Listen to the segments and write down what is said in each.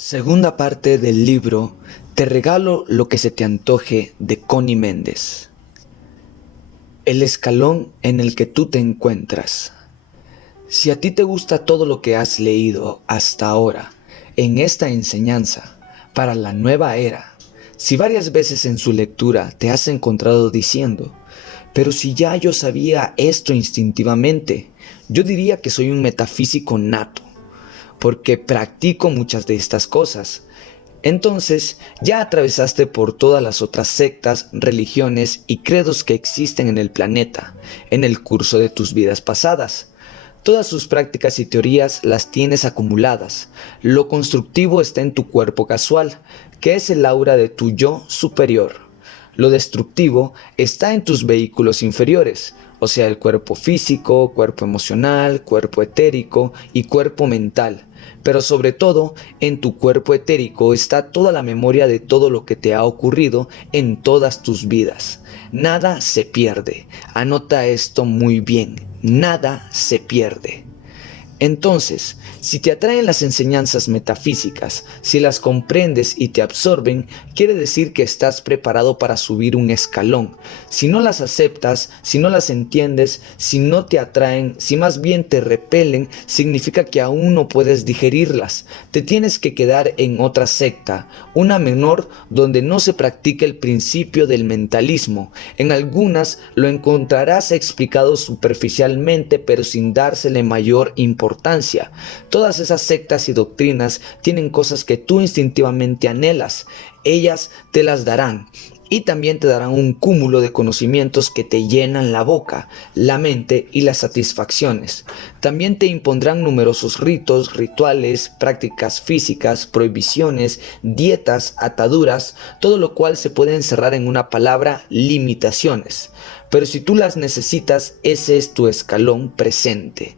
Segunda parte del libro Te regalo lo que se te antoje de Connie Méndez. El escalón en el que tú te encuentras. Si a ti te gusta todo lo que has leído hasta ahora en esta enseñanza para la nueva era, si varias veces en su lectura te has encontrado diciendo, pero si ya yo sabía esto instintivamente, yo diría que soy un metafísico nato, porque practico muchas de estas cosas. Entonces ya atravesaste por todas las otras sectas, religiones y credos que existen en el planeta, en el curso de tus vidas pasadas. Todas sus prácticas y teorías las tienes acumuladas. Lo constructivo está en tu cuerpo casual, que es el aura de tu yo superior. Lo destructivo está en tus vehículos inferiores, o sea, el cuerpo físico, cuerpo emocional, cuerpo etérico y cuerpo mental. Pero sobre todo, en tu cuerpo etérico está toda la memoria de todo lo que te ha ocurrido en todas tus vidas. Nada se pierde. Anota esto muy bien. Nada se pierde. Entonces, si te atraen las enseñanzas metafísicas, si las comprendes y te absorben, quiere decir que estás preparado para subir un escalón. Si no las aceptas, si no las entiendes, si no te atraen, si más bien te repelen, significa que aún no puedes digerirlas. Te tienes que quedar en otra secta, una menor donde no se practica el principio del mentalismo. En algunas lo encontrarás explicado superficialmente, pero sin dársele mayor importancia. Todas esas sectas y doctrinas tienen cosas que tú instintivamente anhelas. Ellas te las darán. Y también te darán un cúmulo de conocimientos que te llenan la boca, la mente y las satisfacciones. También te impondrán numerosos ritos, rituales, prácticas físicas, prohibiciones, dietas, ataduras, todo lo cual se puede encerrar en una palabra: limitaciones. Pero si tú las necesitas, ese es tu escalón presente.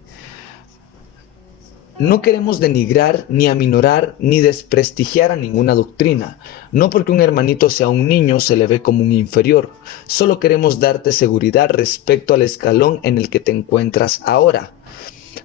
No queremos denigrar, ni aminorar, ni desprestigiar a ninguna doctrina. No porque un hermanito sea un niño se le ve como un inferior. Solo queremos darte seguridad respecto al escalón en el que te encuentras ahora.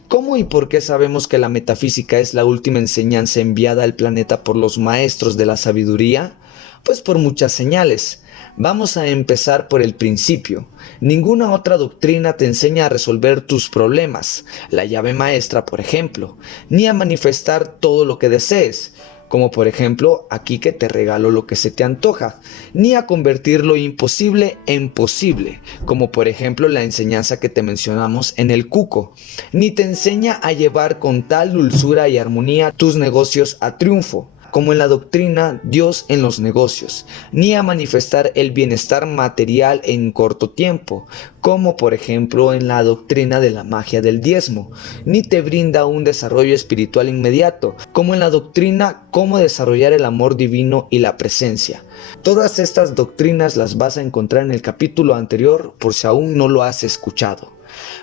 ¿Cómo y por qué sabemos que la metafísica es la última enseñanza enviada al planeta por los maestros de la sabiduría? Pues por muchas señales. Vamos a empezar por el principio. Ninguna otra doctrina te enseña a resolver tus problemas, la llave maestra por ejemplo, ni a manifestar todo lo que desees, como por ejemplo aquí que te regalo lo que se te antoja, ni a convertir lo imposible en posible, como por ejemplo la enseñanza que te mencionamos en el cuco, ni te enseña a llevar con tal dulzura y armonía tus negocios a triunfo, como en la doctrina Dios en los negocios, ni a manifestar el bienestar material en corto tiempo, como por ejemplo en la doctrina de la magia del diezmo, ni te brinda un desarrollo espiritual inmediato, como en la doctrina cómo desarrollar el amor divino y la presencia. Todas estas doctrinas las vas a encontrar en el capítulo anterior por si aún no lo has escuchado.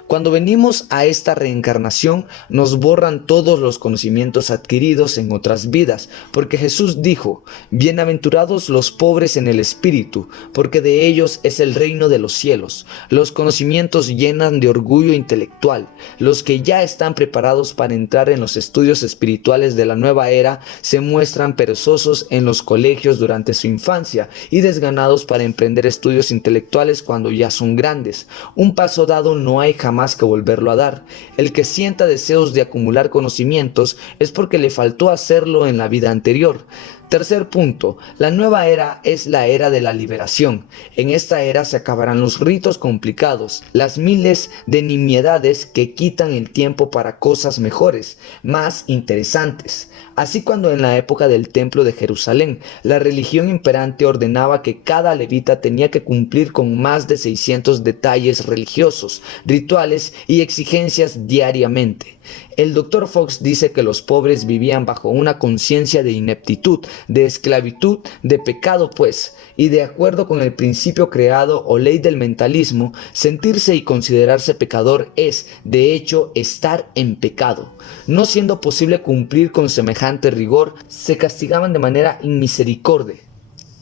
Cuando venimos a esta reencarnación, nos borran todos los conocimientos adquiridos en otras vidas, porque Jesús dijo: bienaventurados los pobres en el espíritu, porque de ellos es el reino de los cielos. Los conocimientos llenan de orgullo intelectual. Los que ya están preparados para entrar en los estudios espirituales de la nueva era se muestran perezosos en los colegios durante su infancia y desganados para emprender estudios intelectuales cuando ya son grandes. Un paso dado no hay jamás que volverlo a dar. El que sienta deseos de acumular conocimientos es porque le faltó hacerlo en la vida anterior. Tercer punto, la nueva era es la era de la liberación. En esta era se acabarán los ritos complicados, las miles de nimiedades que quitan el tiempo para cosas mejores, más interesantes. Así, cuando en la época del templo de Jerusalén, la religión imperante ordenaba que cada levita tenía que cumplir con más de 600 detalles religiosos, rituales y exigencias diariamente. El Dr. Fox dice que los pobres vivían bajo una conciencia de ineptitud, de esclavitud, de pecado pues, y de acuerdo con el principio creado o ley del mentalismo, sentirse y considerarse pecador es, de hecho, estar en pecado. No siendo posible cumplir con semejante rigor, se castigaban de manera inmisericordia.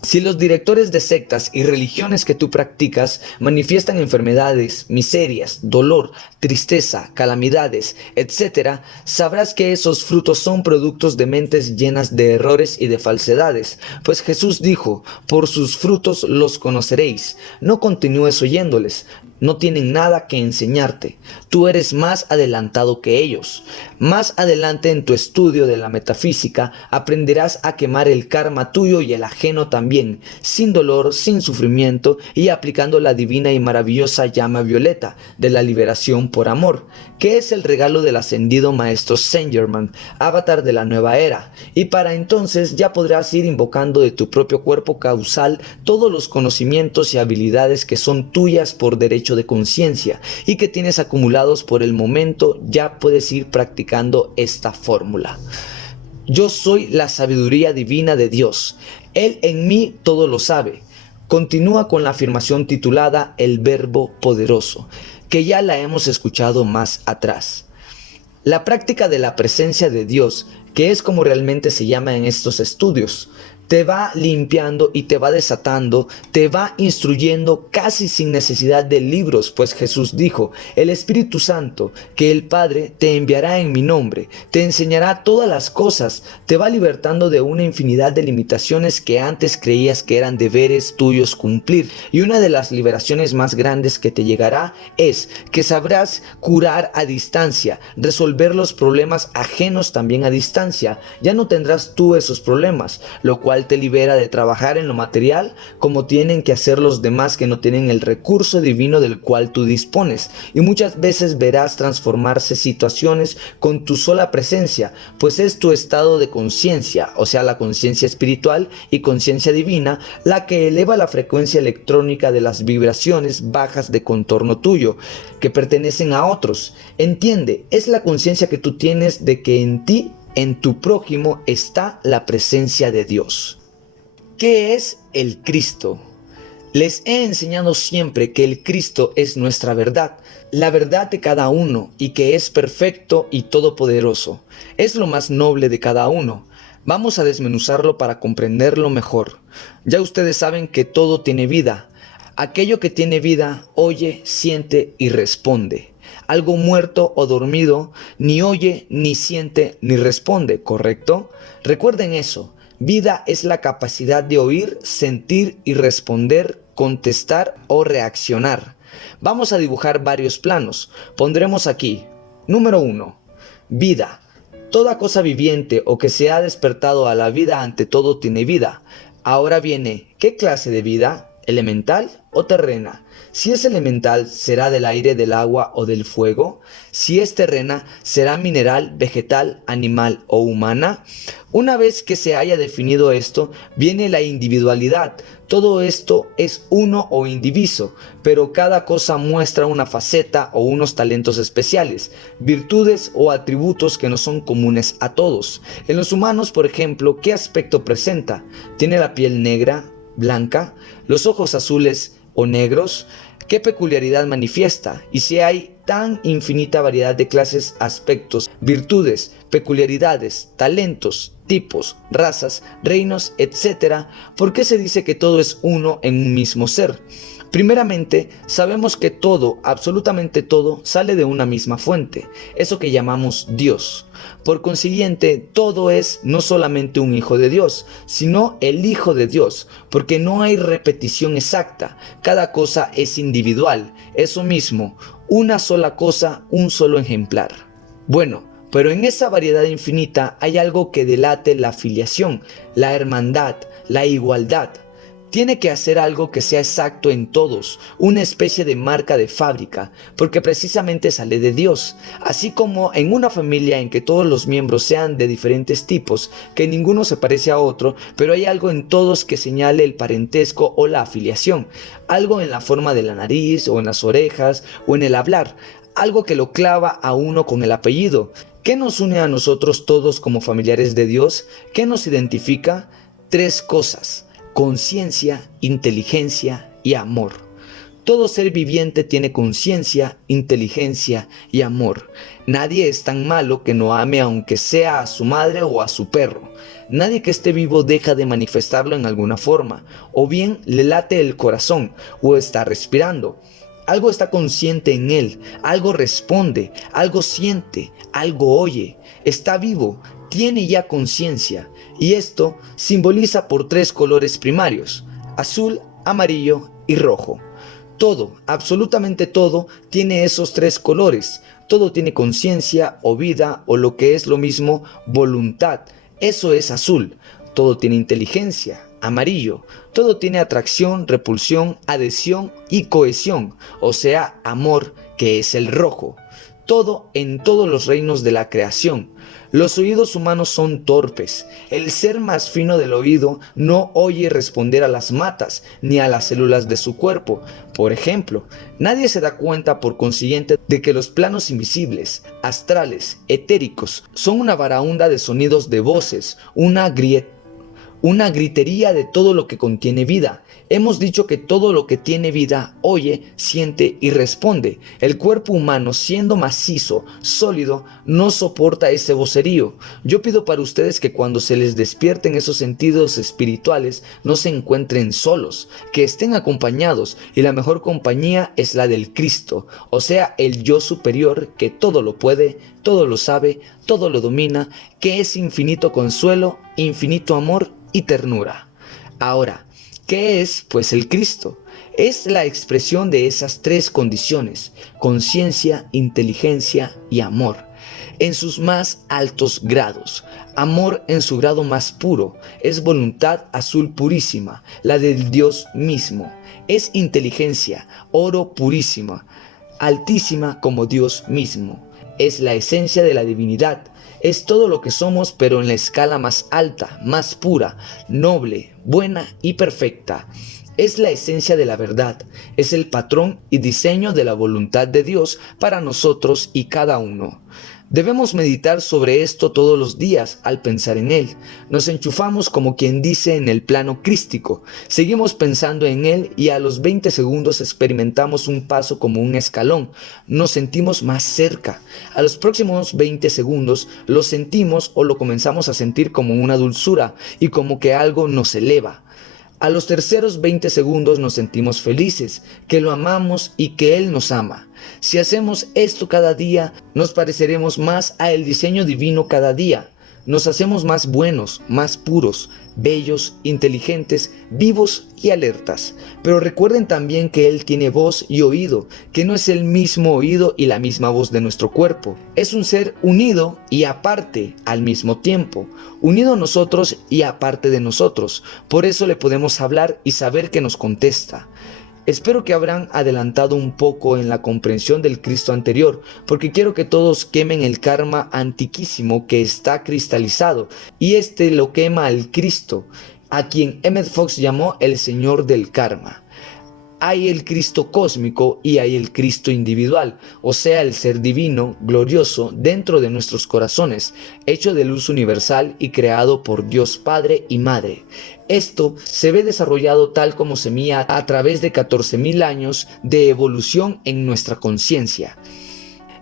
Si los directores de sectas y religiones que tú practicas manifiestan enfermedades, miserias, dolor, tristeza, calamidades, etc., sabrás que esos frutos son productos de mentes llenas de errores y de falsedades. Pues Jesús dijo, por sus frutos los conoceréis. No continúes oyéndoles, no tienen nada que enseñarte. Tú eres más adelantado que ellos. Más adelante en tu estudio de la metafísica aprenderás a quemar el karma tuyo y el ajeno también, sin dolor, sin sufrimiento y aplicando la divina y maravillosa llama violeta de la liberación por amor, que es el regalo del ascendido maestro Saint Germain, avatar de la nueva era. Y para entonces ya podrás ir invocando de tu propio cuerpo causal todos los conocimientos y habilidades que son tuyas por derecho de conciencia y que tienes acumulados por el momento. Ya puedes ir practicando esta fórmula. Yo soy la sabiduría divina de Dios. Él en mí todo lo sabe. Continúa con la afirmación titulada El Verbo Poderoso, que ya la hemos escuchado más atrás. La práctica de la presencia de Dios, que es como realmente se llama en estos estudios, te va limpiando y te va desatando, te va instruyendo casi sin necesidad de libros, pues Jesús dijo, el Espíritu Santo, que el Padre te enviará en mi nombre, te enseñará todas las cosas, te va libertando de una infinidad de limitaciones que antes creías que eran deberes tuyos cumplir. Y una de las liberaciones más grandes que te llegará es que sabrás curar a distancia, resolver los problemas ajenos también a distancia. Ya no tendrás tú esos problemas, lo cual te libera de trabajar en lo material como tienen que hacer los demás que no tienen el recurso divino del cual tú dispones. Y muchas veces verás transformarse situaciones con tu sola presencia, pues es tu estado de conciencia, o sea la conciencia espiritual y conciencia divina, la que eleva la frecuencia electrónica de las vibraciones bajas de contorno tuyo, que pertenecen a otros. Entiende, es la conciencia que tú tienes de que en ti, en tu prójimo, está la presencia de Dios. ¿Qué es el Cristo? Les he enseñado siempre que el Cristo es nuestra verdad, la verdad de cada uno, y que es perfecto y todopoderoso. Es lo más noble de cada uno. Vamos a desmenuzarlo para comprenderlo mejor. Ya ustedes saben que todo tiene vida. Aquello que tiene vida oye, siente y responde. Algo muerto o dormido ni oye, ni siente, ni responde, ¿correcto? Recuerden eso. Vida es la capacidad de oír, sentir y responder, contestar o reaccionar. Vamos a dibujar varios planos. Pondremos aquí. Número 1. Vida. Toda cosa viviente o que se ha despertado a la vida ante todo tiene vida. Ahora viene, ¿qué clase de vida? ¿Elemental o terrena? Si es elemental, ¿será del aire, del agua o del fuego? Si es terrena, ¿será mineral, vegetal, animal o humana? Una vez que se haya definido esto, viene la individualidad. Todo esto es uno o indiviso, pero cada cosa muestra una faceta o unos talentos especiales, virtudes o atributos que no son comunes a todos. En los humanos, por ejemplo, ¿qué aspecto presenta? ¿Tiene la piel negra, blanca, los ojos azules o negros? ¿Qué peculiaridad manifiesta? Y si hay tan infinita variedad de clases, aspectos, virtudes, peculiaridades, talentos, tipos, razas, reinos, etc., ¿por qué se dice que todo es uno en un mismo ser? Primeramente, sabemos que todo, absolutamente todo, sale de una misma fuente, eso que llamamos Dios. Por consiguiente, todo es no solamente un hijo de Dios, sino el Hijo de Dios, porque no hay repetición exacta, cada cosa es individual, eso mismo, una sola cosa, un solo ejemplar. Bueno, pero en esa variedad infinita hay algo que delate la filiación, la hermandad, la igualdad. Tiene que hacer algo que sea exacto en todos, una especie de marca de fábrica, porque precisamente sale de Dios. Así como en una familia en que todos los miembros sean de diferentes tipos, que ninguno se parece a otro, pero hay algo en todos que señale el parentesco o la afiliación, algo en la forma de la nariz o en las orejas o en el hablar, algo que lo clava a uno con el apellido. ¿Qué nos une a nosotros todos como familiares de Dios? ¿Qué nos identifica? 3 cosas: conciencia, inteligencia y amor. Todo ser viviente tiene conciencia, inteligencia y amor. Nadie es tan malo que no ame aunque sea a su madre o a su perro. Nadie que esté vivo deja de manifestarlo en alguna forma, o bien le late el corazón o está respirando. Algo está consciente en él, algo responde, algo siente, algo oye, está vivo, tiene ya conciencia, y esto simboliza por 3 colores primarios: azul, amarillo y rojo. Todo, absolutamente todo, tiene esos 3 colores. Todo tiene conciencia o vida, o lo que es lo mismo, voluntad. Eso es azul. Todo tiene inteligencia, amarillo. Todo tiene atracción, repulsión, adhesión y cohesión, o sea, amor, que es el rojo. Todo en todos los reinos de la creación. Los oídos humanos son torpes. El ser más fino del oído no oye responder a las matas ni a las células de su cuerpo. Por ejemplo, nadie se da cuenta por consiguiente de que los planos invisibles, astrales, etéricos, son una baraúnda de sonidos de voces, una gritería de todo lo que contiene vida. Hemos dicho que todo lo que tiene vida oye, siente y responde. El cuerpo humano, siendo macizo, sólido, no soporta ese vocerío. Yo pido para ustedes que cuando se les despierten esos sentidos espirituales, no se encuentren solos, que estén acompañados, y la mejor compañía es la del Cristo, o sea, el yo superior que todo lo puede, todo lo sabe, todo lo domina, que es infinito consuelo, infinito amor y ternura. Ahora, ¿qué es, pues, el Cristo? Es la expresión de esas 3 condiciones: conciencia, inteligencia y amor, en sus más altos grados. Amor en su grado más puro, es voluntad azul purísima, la del Dios mismo. Es inteligencia, oro purísima, altísima como Dios mismo. Es la esencia de la divinidad. Es todo lo que somos, pero en la escala más alta, más pura, noble, buena y perfecta. Es la esencia de la verdad, es el patrón y diseño de la voluntad de Dios para nosotros y cada uno. Debemos meditar sobre esto todos los días al pensar en Él. Nos enchufamos, como quien dice, en el plano crístico. Seguimos pensando en Él y a los 20 segundos experimentamos un paso como un escalón. Nos sentimos más cerca. A los próximos 20 segundos lo sentimos o lo comenzamos a sentir como una dulzura y como que algo nos eleva. A los terceros 20 segundos nos sentimos felices, que lo amamos y que Él nos ama. Si hacemos esto cada día, nos pareceremos más a el diseño divino cada día. Nos hacemos más buenos, más puros, bellos, inteligentes, vivos y alertas. Pero recuerden también que Él tiene voz y oído, que no es el mismo oído y la misma voz de nuestro cuerpo. Es un ser unido y aparte al mismo tiempo, unido a nosotros y aparte de nosotros. Por eso le podemos hablar y saber que nos contesta. Espero que habrán adelantado un poco en la comprensión del Cristo anterior, porque quiero que todos quemen el karma antiquísimo que está cristalizado, y este lo quema al Cristo, a quien Emmett Fox llamó el Señor del Karma. Hay el Cristo cósmico y hay el Cristo individual, o sea, el ser divino, glorioso, dentro de nuestros corazones, hecho de luz universal y creado por Dios Padre y Madre. Esto se ve desarrollado tal como semilla a través de 14.000 años de evolución en nuestra conciencia.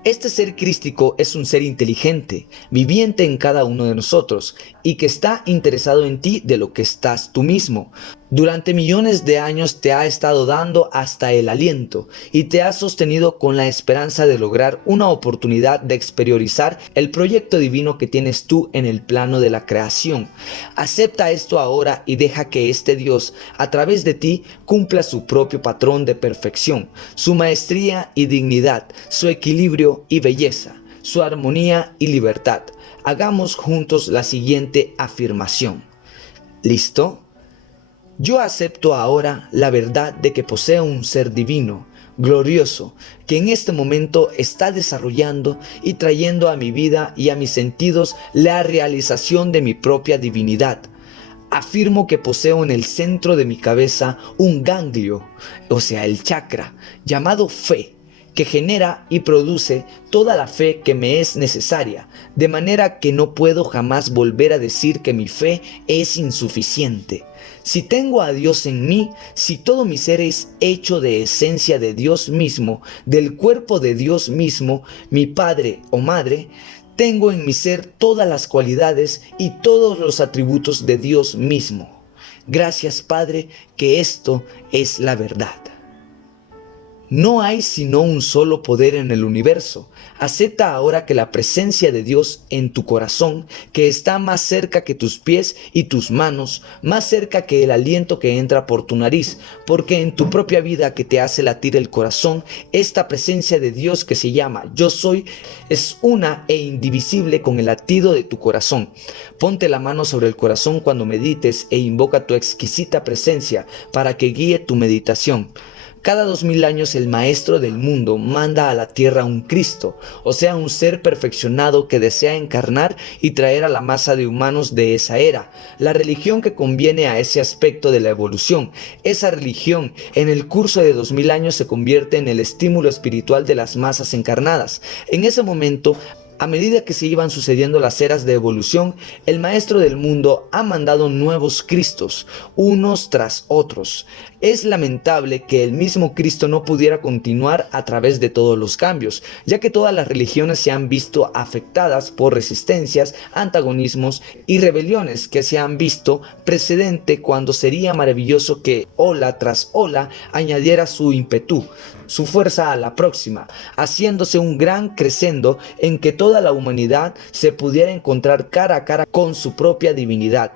Este ser crístico es un ser inteligente, viviente en cada uno de nosotros, y que está interesado en ti de lo que estás tú mismo. Durante millones de años te ha estado dando hasta el aliento y te ha sostenido con la esperanza de lograr una oportunidad de exteriorizar el proyecto divino que tienes tú en el plano de la creación. Acepta esto ahora y deja que este Dios, a través de ti, cumpla su propio patrón de perfección, su maestría y dignidad, su equilibrio y belleza, su armonía y libertad. Hagamos juntos la siguiente afirmación. ¿Listo? Yo acepto ahora la verdad de que poseo un ser divino, glorioso, que en este momento está desarrollando y trayendo a mi vida y a mis sentidos la realización de mi propia divinidad. Afirmo que poseo en el centro de mi cabeza un ganglio, o sea, el chakra, llamado fe, que genera y produce toda la fe que me es necesaria, de manera que no puedo jamás volver a decir que mi fe es insuficiente. Si tengo a Dios en mí, si todo mi ser es hecho de esencia de Dios mismo, del cuerpo de Dios mismo, mi padre o madre, tengo en mi ser todas las cualidades y todos los atributos de Dios mismo. Gracias, Padre, que esto es la verdad. No hay sino un solo poder en el universo. Acepta ahora que la presencia de Dios en tu corazón, que está más cerca que tus pies y tus manos, más cerca que el aliento que entra por tu nariz, porque en tu propia vida que te hace latir el corazón, esta presencia de Dios que se llama Yo Soy, es una e indivisible con el latido de tu corazón. Ponte la mano sobre el corazón cuando medites e invoca tu exquisita presencia para que guíe tu meditación. Cada 2000 años el Maestro del mundo manda a la tierra un Cristo, o sea, un ser perfeccionado que desea encarnar y traer a la masa de humanos de esa era, la religión que conviene a ese aspecto de la evolución. Esa religión, en el curso de 2000 años, se convierte en el estímulo espiritual de las masas encarnadas. En ese momento, a medida que se iban sucediendo las eras de evolución, el Maestro del mundo ha mandado nuevos Cristos, unos tras otros. Es lamentable que el mismo Cristo no pudiera continuar a través de todos los cambios, ya que todas las religiones se han visto afectadas por resistencias, antagonismos y rebeliones que se han visto precedente, cuando sería maravilloso que ola tras ola añadiera su ímpetu, su fuerza a la próxima, haciéndose un gran crescendo en que toda la humanidad se pudiera encontrar cara a cara con su propia divinidad.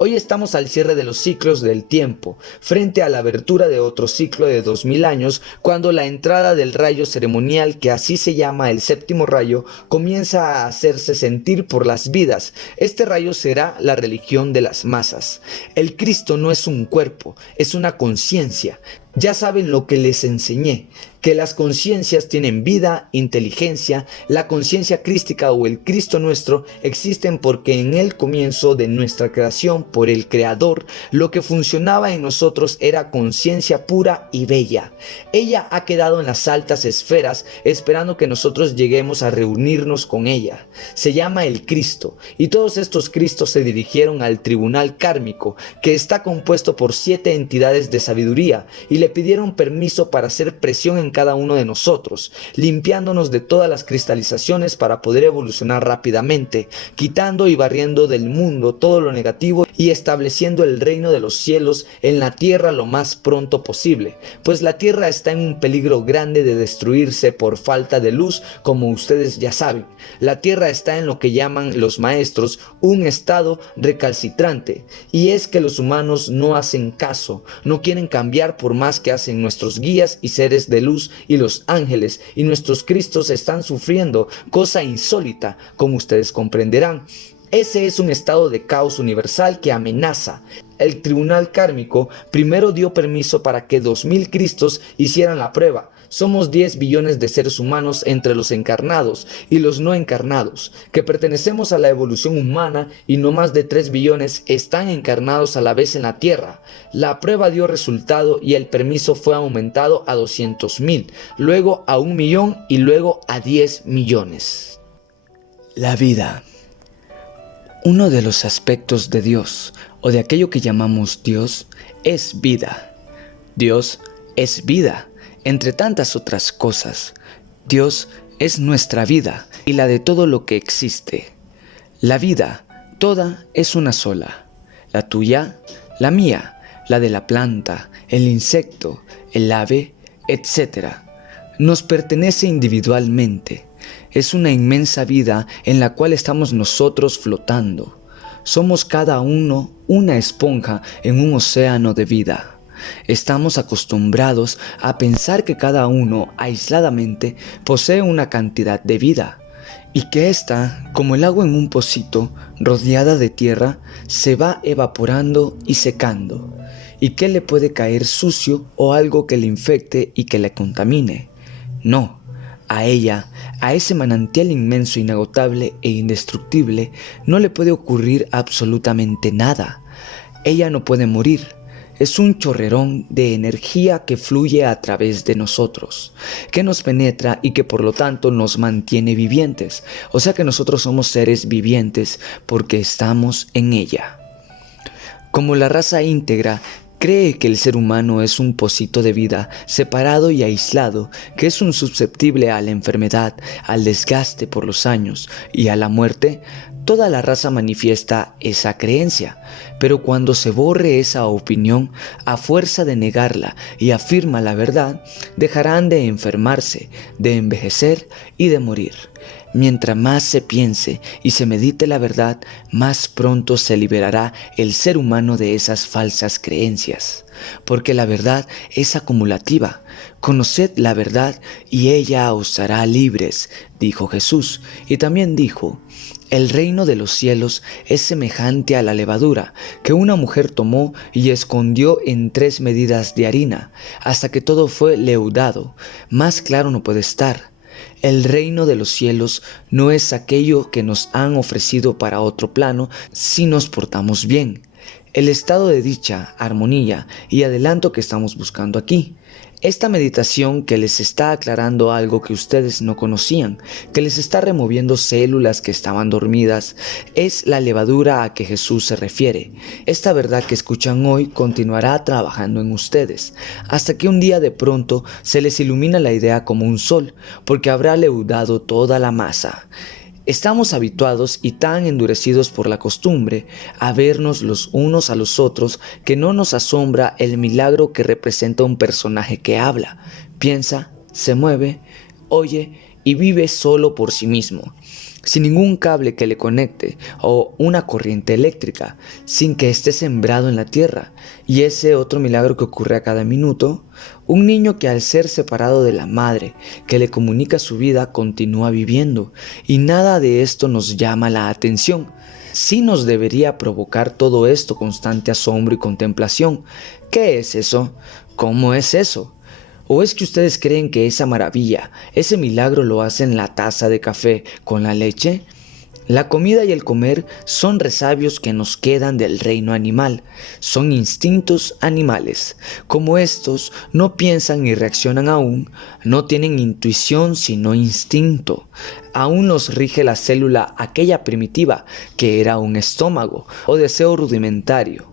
Hoy estamos al cierre de los ciclos del tiempo, frente a la abertura de otro ciclo de 2000 años, cuando la entrada del rayo ceremonial, que así se llama el séptimo rayo, comienza a hacerse sentir por las vidas. Este rayo será la religión de las masas. El Cristo no es un cuerpo, es una conciencia. Ya saben lo que les enseñé, que las conciencias tienen vida, inteligencia. La conciencia crística o el Cristo nuestro existen porque en el comienzo de nuestra creación por el Creador, lo que funcionaba en nosotros era conciencia pura y bella. Ella ha quedado en las altas esferas esperando que nosotros lleguemos a reunirnos con ella. Se llama el Cristo, y todos estos Cristos se dirigieron al tribunal kármico, que está compuesto por 7 entidades de sabiduría, y le pidieron permiso para hacer presión en cada uno de nosotros, limpiándonos de todas las cristalizaciones para poder evolucionar rápidamente, quitando y barriendo del mundo todo lo negativo y estableciendo el reino de los cielos en la tierra lo más pronto posible, pues la tierra está en un peligro grande de destruirse por falta de luz, como ustedes ya saben. La tierra está en lo que llaman los maestros un estado recalcitrante, y es que los humanos no hacen caso, no quieren cambiar por más que hacen nuestros guías y seres de luz y los ángeles, y nuestros Cristos están sufriendo, cosa insólita, como ustedes comprenderán. Ese es un estado de caos universal que amenaza. El tribunal kármico primero dio permiso para que 2000 Cristos hicieran la prueba. Somos 10 billones de seres humanos entre los encarnados y los no encarnados, que pertenecemos a la evolución humana, y no más de 3 billones están encarnados a la vez en la Tierra. La prueba dio resultado y el permiso fue aumentado a 200.000, luego a 1 millón y luego a 10 millones. La vida. Uno de los aspectos de Dios, o de aquello que llamamos Dios, es vida. Dios es vida. Entre tantas otras cosas, Dios es nuestra vida y la de todo lo que existe. La vida, toda, es una sola. La tuya, la mía, la de la planta, el insecto, el ave, etc. Nos pertenece individualmente. Es una inmensa vida en la cual estamos nosotros flotando. Somos cada uno una esponja en un océano de vida. Estamos acostumbrados a pensar que cada uno aisladamente posee una cantidad de vida, y que ésta, como el agua en un pocito rodeada de tierra, se va evaporando y secando, y que le puede caer sucio o algo que le infecte y que le contamine. No, a ella, a ese manantial inmenso, inagotable e indestructible, no le puede ocurrir absolutamente nada. Ella no puede morir. es un chorrerón de energía que fluye a través de nosotros, que nos penetra y que por lo tanto nos mantiene vivientes. O sea que nosotros somos seres vivientes porque estamos en ella. Como la raza íntegra cree que el ser humano es un pocito de vida separado y aislado, que es un susceptible a la enfermedad, al desgaste por los años y a la muerte, toda la raza manifiesta esa creencia. Pero cuando se borre esa opinión, a fuerza de negarla y afirma la verdad, dejarán de enfermarse, de envejecer y de morir. Mientras más se piense y se medite la verdad, más pronto se liberará el ser humano de esas falsas creencias. Porque la verdad es acumulativa. Conoced la verdad y ella os hará libres, dijo Jesús. Y también dijo: el reino de los cielos es semejante a la levadura que una mujer tomó y escondió en 3 medidas de harina, hasta que todo fue leudado. Más claro no puede estar. El reino de los cielos no es aquello que nos han ofrecido para otro plano si nos portamos bien. El estado de dicha, armonía y adelanto que estamos buscando aquí. Esta meditación que les está aclarando algo que ustedes no conocían, que les está removiendo células que estaban dormidas, es la levadura a que Jesús se refiere. Esta verdad que escuchan hoy continuará trabajando en ustedes, hasta que un día de pronto se les ilumina la idea como un sol, porque habrá leudado toda la masa. Estamos habituados y tan endurecidos por la costumbre a vernos los unos a los otros que no nos asombra el milagro que representa un personaje que habla, piensa, se mueve, oye y vive solo por sí mismo, sin ningún cable que le conecte o una corriente eléctrica, sin que esté sembrado en la tierra. Y ese otro milagro que ocurre a cada minuto, un niño que al ser separado de la madre que le comunica su vida continúa viviendo, y nada de esto nos llama la atención. Sí nos debería provocar todo esto constante asombro y contemplación. ¿Qué es eso? ¿Cómo es eso? ¿O es que ustedes creen que esa maravilla, ese milagro lo hacen la taza de café con la leche? La comida y el comer son resabios que nos quedan del reino animal, son instintos animales. Como estos no piensan ni reaccionan aún, no tienen intuición sino instinto. Aún nos rige la célula aquella primitiva que era un estómago o deseo rudimentario.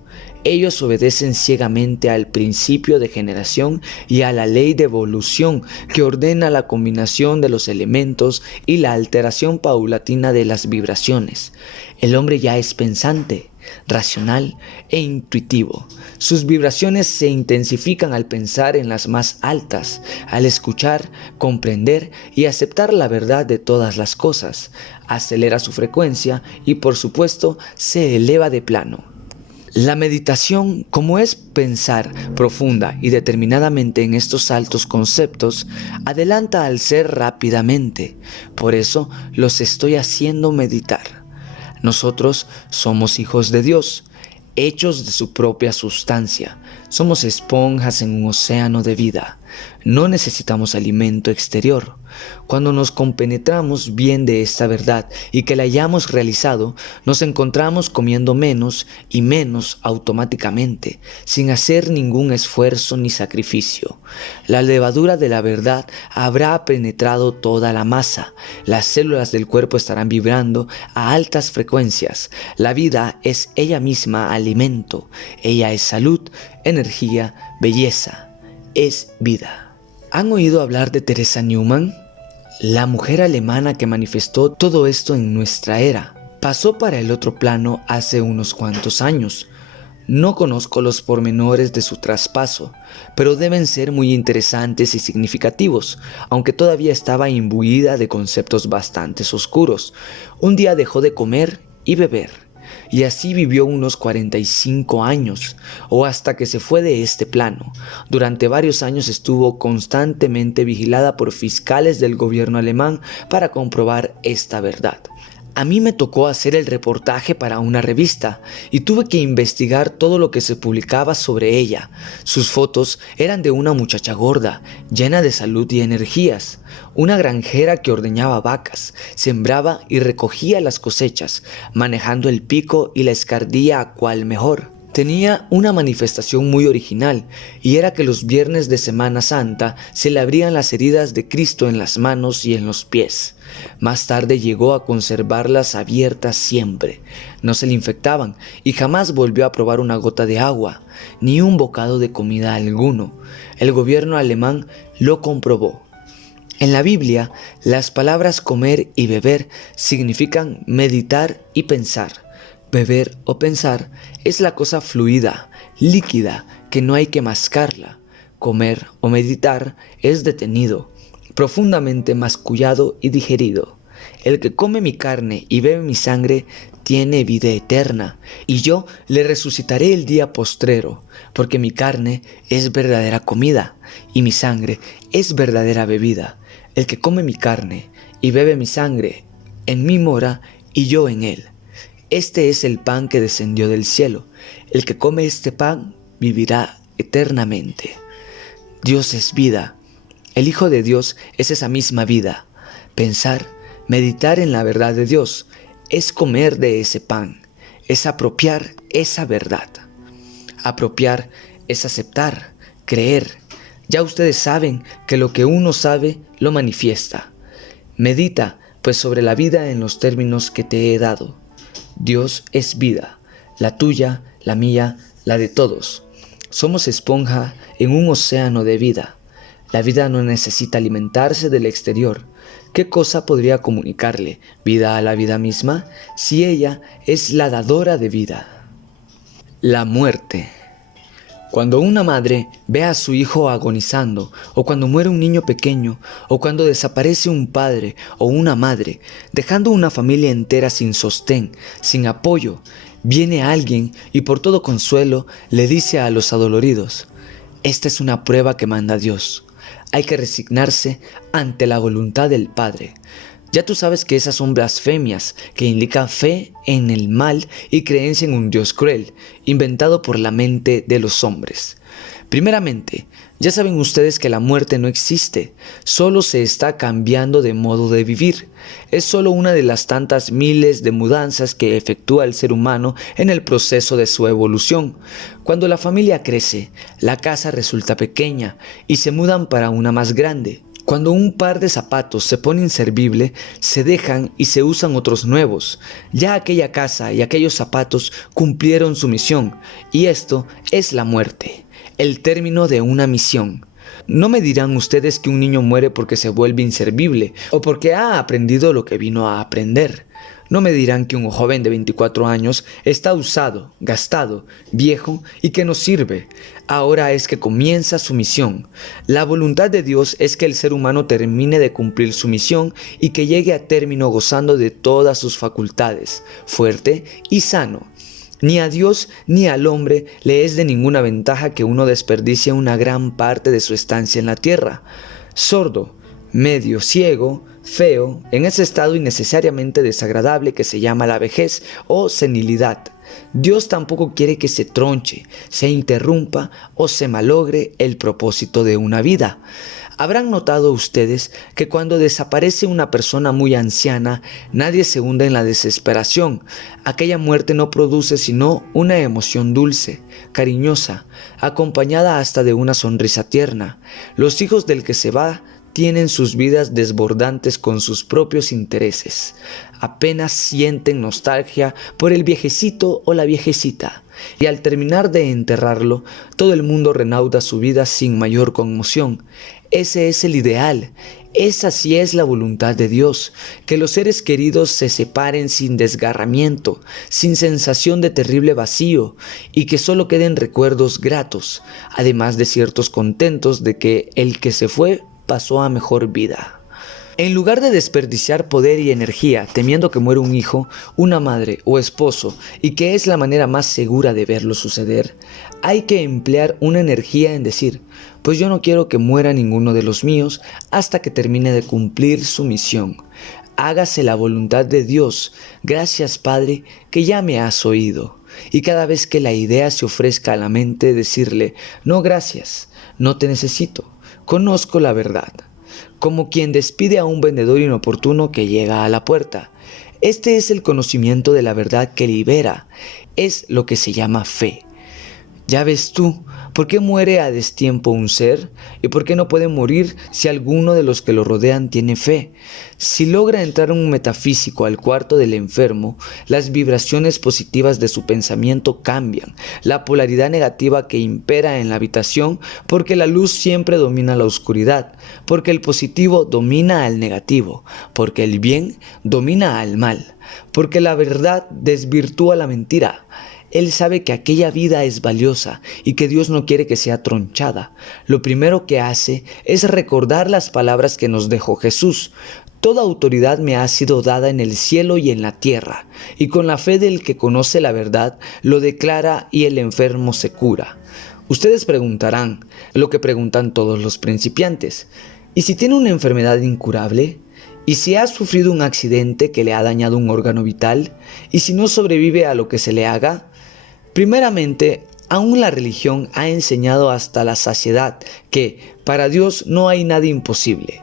Ellos obedecen ciegamente al principio de generación y a la ley de evolución que ordena la combinación de los elementos y la alteración paulatina de las vibraciones. El hombre ya es pensante, racional e intuitivo. Sus vibraciones se intensifican al pensar en las más altas, al escuchar, comprender y aceptar la verdad de todas las cosas. Acelera su frecuencia y, por supuesto, se eleva de plano. La meditación, como es pensar profunda y determinadamente en estos altos conceptos, adelanta al ser rápidamente. Por eso los estoy haciendo meditar. Nosotros somos hijos de Dios, hechos de su propia sustancia. Somos esponjas en un océano de vida. No necesitamos alimento exterior. Cuando nos compenetramos bien de esta verdad y que la hayamos realizado, nos encontramos comiendo menos y menos automáticamente, sin hacer ningún esfuerzo ni sacrificio. La levadura de la verdad habrá penetrado toda la masa. Las células del cuerpo estarán vibrando a altas frecuencias. La vida es ella misma alimento. Ella es salud, energía, belleza. Es vida. ¿Han oído hablar de Teresa Neumann? La mujer alemana que manifestó todo esto en nuestra era. Pasó para el otro plano hace unos cuantos años. No conozco los pormenores de su traspaso, pero deben ser muy interesantes y significativos, aunque todavía estaba imbuida de conceptos bastante oscuros. Un día dejó de comer y beber. Y así vivió unos 45 años, o hasta que se fue de este plano. Durante varios años estuvo constantemente vigilada por fiscales del gobierno alemán para comprobar esta verdad. A mí me tocó hacer el reportaje para una revista y tuve que investigar todo lo que se publicaba sobre ella. Sus fotos eran de una muchacha gorda, llena de salud y energías, una granjera que ordeñaba vacas, sembraba y recogía las cosechas, manejando el pico y la escardía a cual mejor. tenía una manifestación muy original, y era que los viernes de Semana Santa se le abrían las heridas de Cristo en las manos y en los pies. Más tarde llegó a conservarlas abiertas siempre. No se le infectaban y jamás volvió a probar una gota de agua, ni un bocado de comida alguno. El gobierno alemán lo comprobó. En la Biblia, las palabras comer y beber significan meditar y pensar. Beber o pensar es la cosa fluida, líquida, que no hay que mascarla. Comer o meditar es detenido, profundamente mascullado y digerido. El que come mi carne y bebe mi sangre tiene vida eterna, y yo le resucitaré el día postrero, porque mi carne es verdadera comida, y mi sangre es verdadera bebida. El que come mi carne y bebe mi sangre, en mí mora y yo en él. Este es el pan que descendió del cielo. El que come este pan vivirá eternamente. Dios es vida. El Hijo de Dios es esa misma vida. Pensar, meditar en la verdad de Dios, es comer de ese pan, es apropiar esa verdad. Apropiar es aceptar, creer. Ya ustedes saben que lo que uno sabe lo manifiesta. Medita, pues, sobre la vida en los términos que te he dado. Dios es vida, la tuya, la mía, la de todos. Somos esponja en un océano de vida. La vida no necesita alimentarse del exterior. ¿Qué cosa podría comunicarle vida a la vida misma si ella es la dadora de vida? La muerte. Cuando una madre ve a su hijo agonizando, o cuando muere un niño pequeño, o cuando desaparece un padre o una madre, dejando una familia entera sin sostén, sin apoyo, viene alguien y por todo consuelo le dice a los adoloridos: esta es una prueba que manda Dios. Hay que resignarse ante la voluntad del Padre. Ya tú sabes que esas son blasfemias que indican fe en el mal y creencia en un Dios cruel, inventado por la mente de los hombres. Primeramente, ya saben ustedes que la muerte no existe, solo se está cambiando de modo de vivir. Es solo una de las tantas miles de mudanzas que efectúa el ser humano en el proceso de su evolución. Cuando la familia crece, la casa resulta pequeña y se mudan para una más grande. Cuando un par de zapatos se pone inservible, se dejan y se usan otros nuevos. Ya aquella casa y aquellos zapatos cumplieron su misión, y esto es la muerte, el término de una misión. No me dirán ustedes que un niño muere porque se vuelve inservible o porque ha aprendido lo que vino a aprender. No me dirán que un joven de 24 años está usado, gastado, viejo y que no sirve. Ahora es que comienza su misión. La voluntad de Dios es que el ser humano termine de cumplir su misión y que llegue a término gozando de todas sus facultades, fuerte y sano. Ni a Dios ni al hombre le es de ninguna ventaja que uno desperdicie una gran parte de su estancia en la tierra. Sordo, medio ciego, feo, en ese estado innecesariamente desagradable que se llama la vejez o senilidad. Dios tampoco quiere que se tronche, se interrumpa o se malogre el propósito de una vida. Habrán notado ustedes que cuando desaparece una persona muy anciana, nadie se hunde en la desesperación. Aquella muerte no produce sino una emoción dulce, cariñosa, acompañada hasta de una sonrisa tierna. Los hijos del que se va tienen sus vidas desbordantes con sus propios intereses. Apenas sienten nostalgia por el viejecito o la viejecita, y al terminar de enterrarlo, todo el mundo renauda su vida sin mayor conmoción. Ese es el ideal. Esa sí es la voluntad de Dios, que los seres queridos se separen sin desgarramiento, sin sensación de terrible vacío, y que solo queden recuerdos gratos, además de ciertos contentos de que el que se fue pasó a mejor vida. En lugar de desperdiciar poder y energía temiendo que muera un hijo, una madre o esposo, y que es la manera más segura de verlo suceder, hay que emplear una energía en decir: pues yo no quiero que muera ninguno de los míos hasta que termine de cumplir su misión. Hágase la voluntad de Dios. Gracias, Padre, que ya me has oído. Y cada vez que la idea se ofrezca a la mente, decirle: no, gracias, no te necesito, conozco la verdad. Como quien despide a un vendedor inoportuno que llega a la puerta. Este es el conocimiento de la verdad que libera. Es lo que se llama fe. Ya ves tú, ¿por qué muere a destiempo un ser? ¿Y por qué no puede morir si alguno de los que lo rodean tiene fe? Si logra entrar un metafísico al cuarto del enfermo, las vibraciones positivas de su pensamiento cambian, la polaridad negativa que impera en la habitación, porque la luz siempre domina la oscuridad, porque el positivo domina al negativo, porque el bien domina al mal, porque la verdad desvirtúa la mentira. Él sabe que aquella vida es valiosa y que Dios no quiere que sea tronchada. Lo primero que hace es recordar las palabras que nos dejó Jesús. Toda autoridad me ha sido dada en el cielo y en la tierra, y con la fe del que conoce la verdad, lo declara y el enfermo se cura. Ustedes preguntarán lo que preguntan todos los principiantes: ¿y si tiene una enfermedad incurable? ¿Y si ha sufrido un accidente que le ha dañado un órgano vital? ¿Y si no sobrevive a lo que se le haga? Primeramente, aún la religión ha enseñado hasta la saciedad que para Dios no hay nada imposible.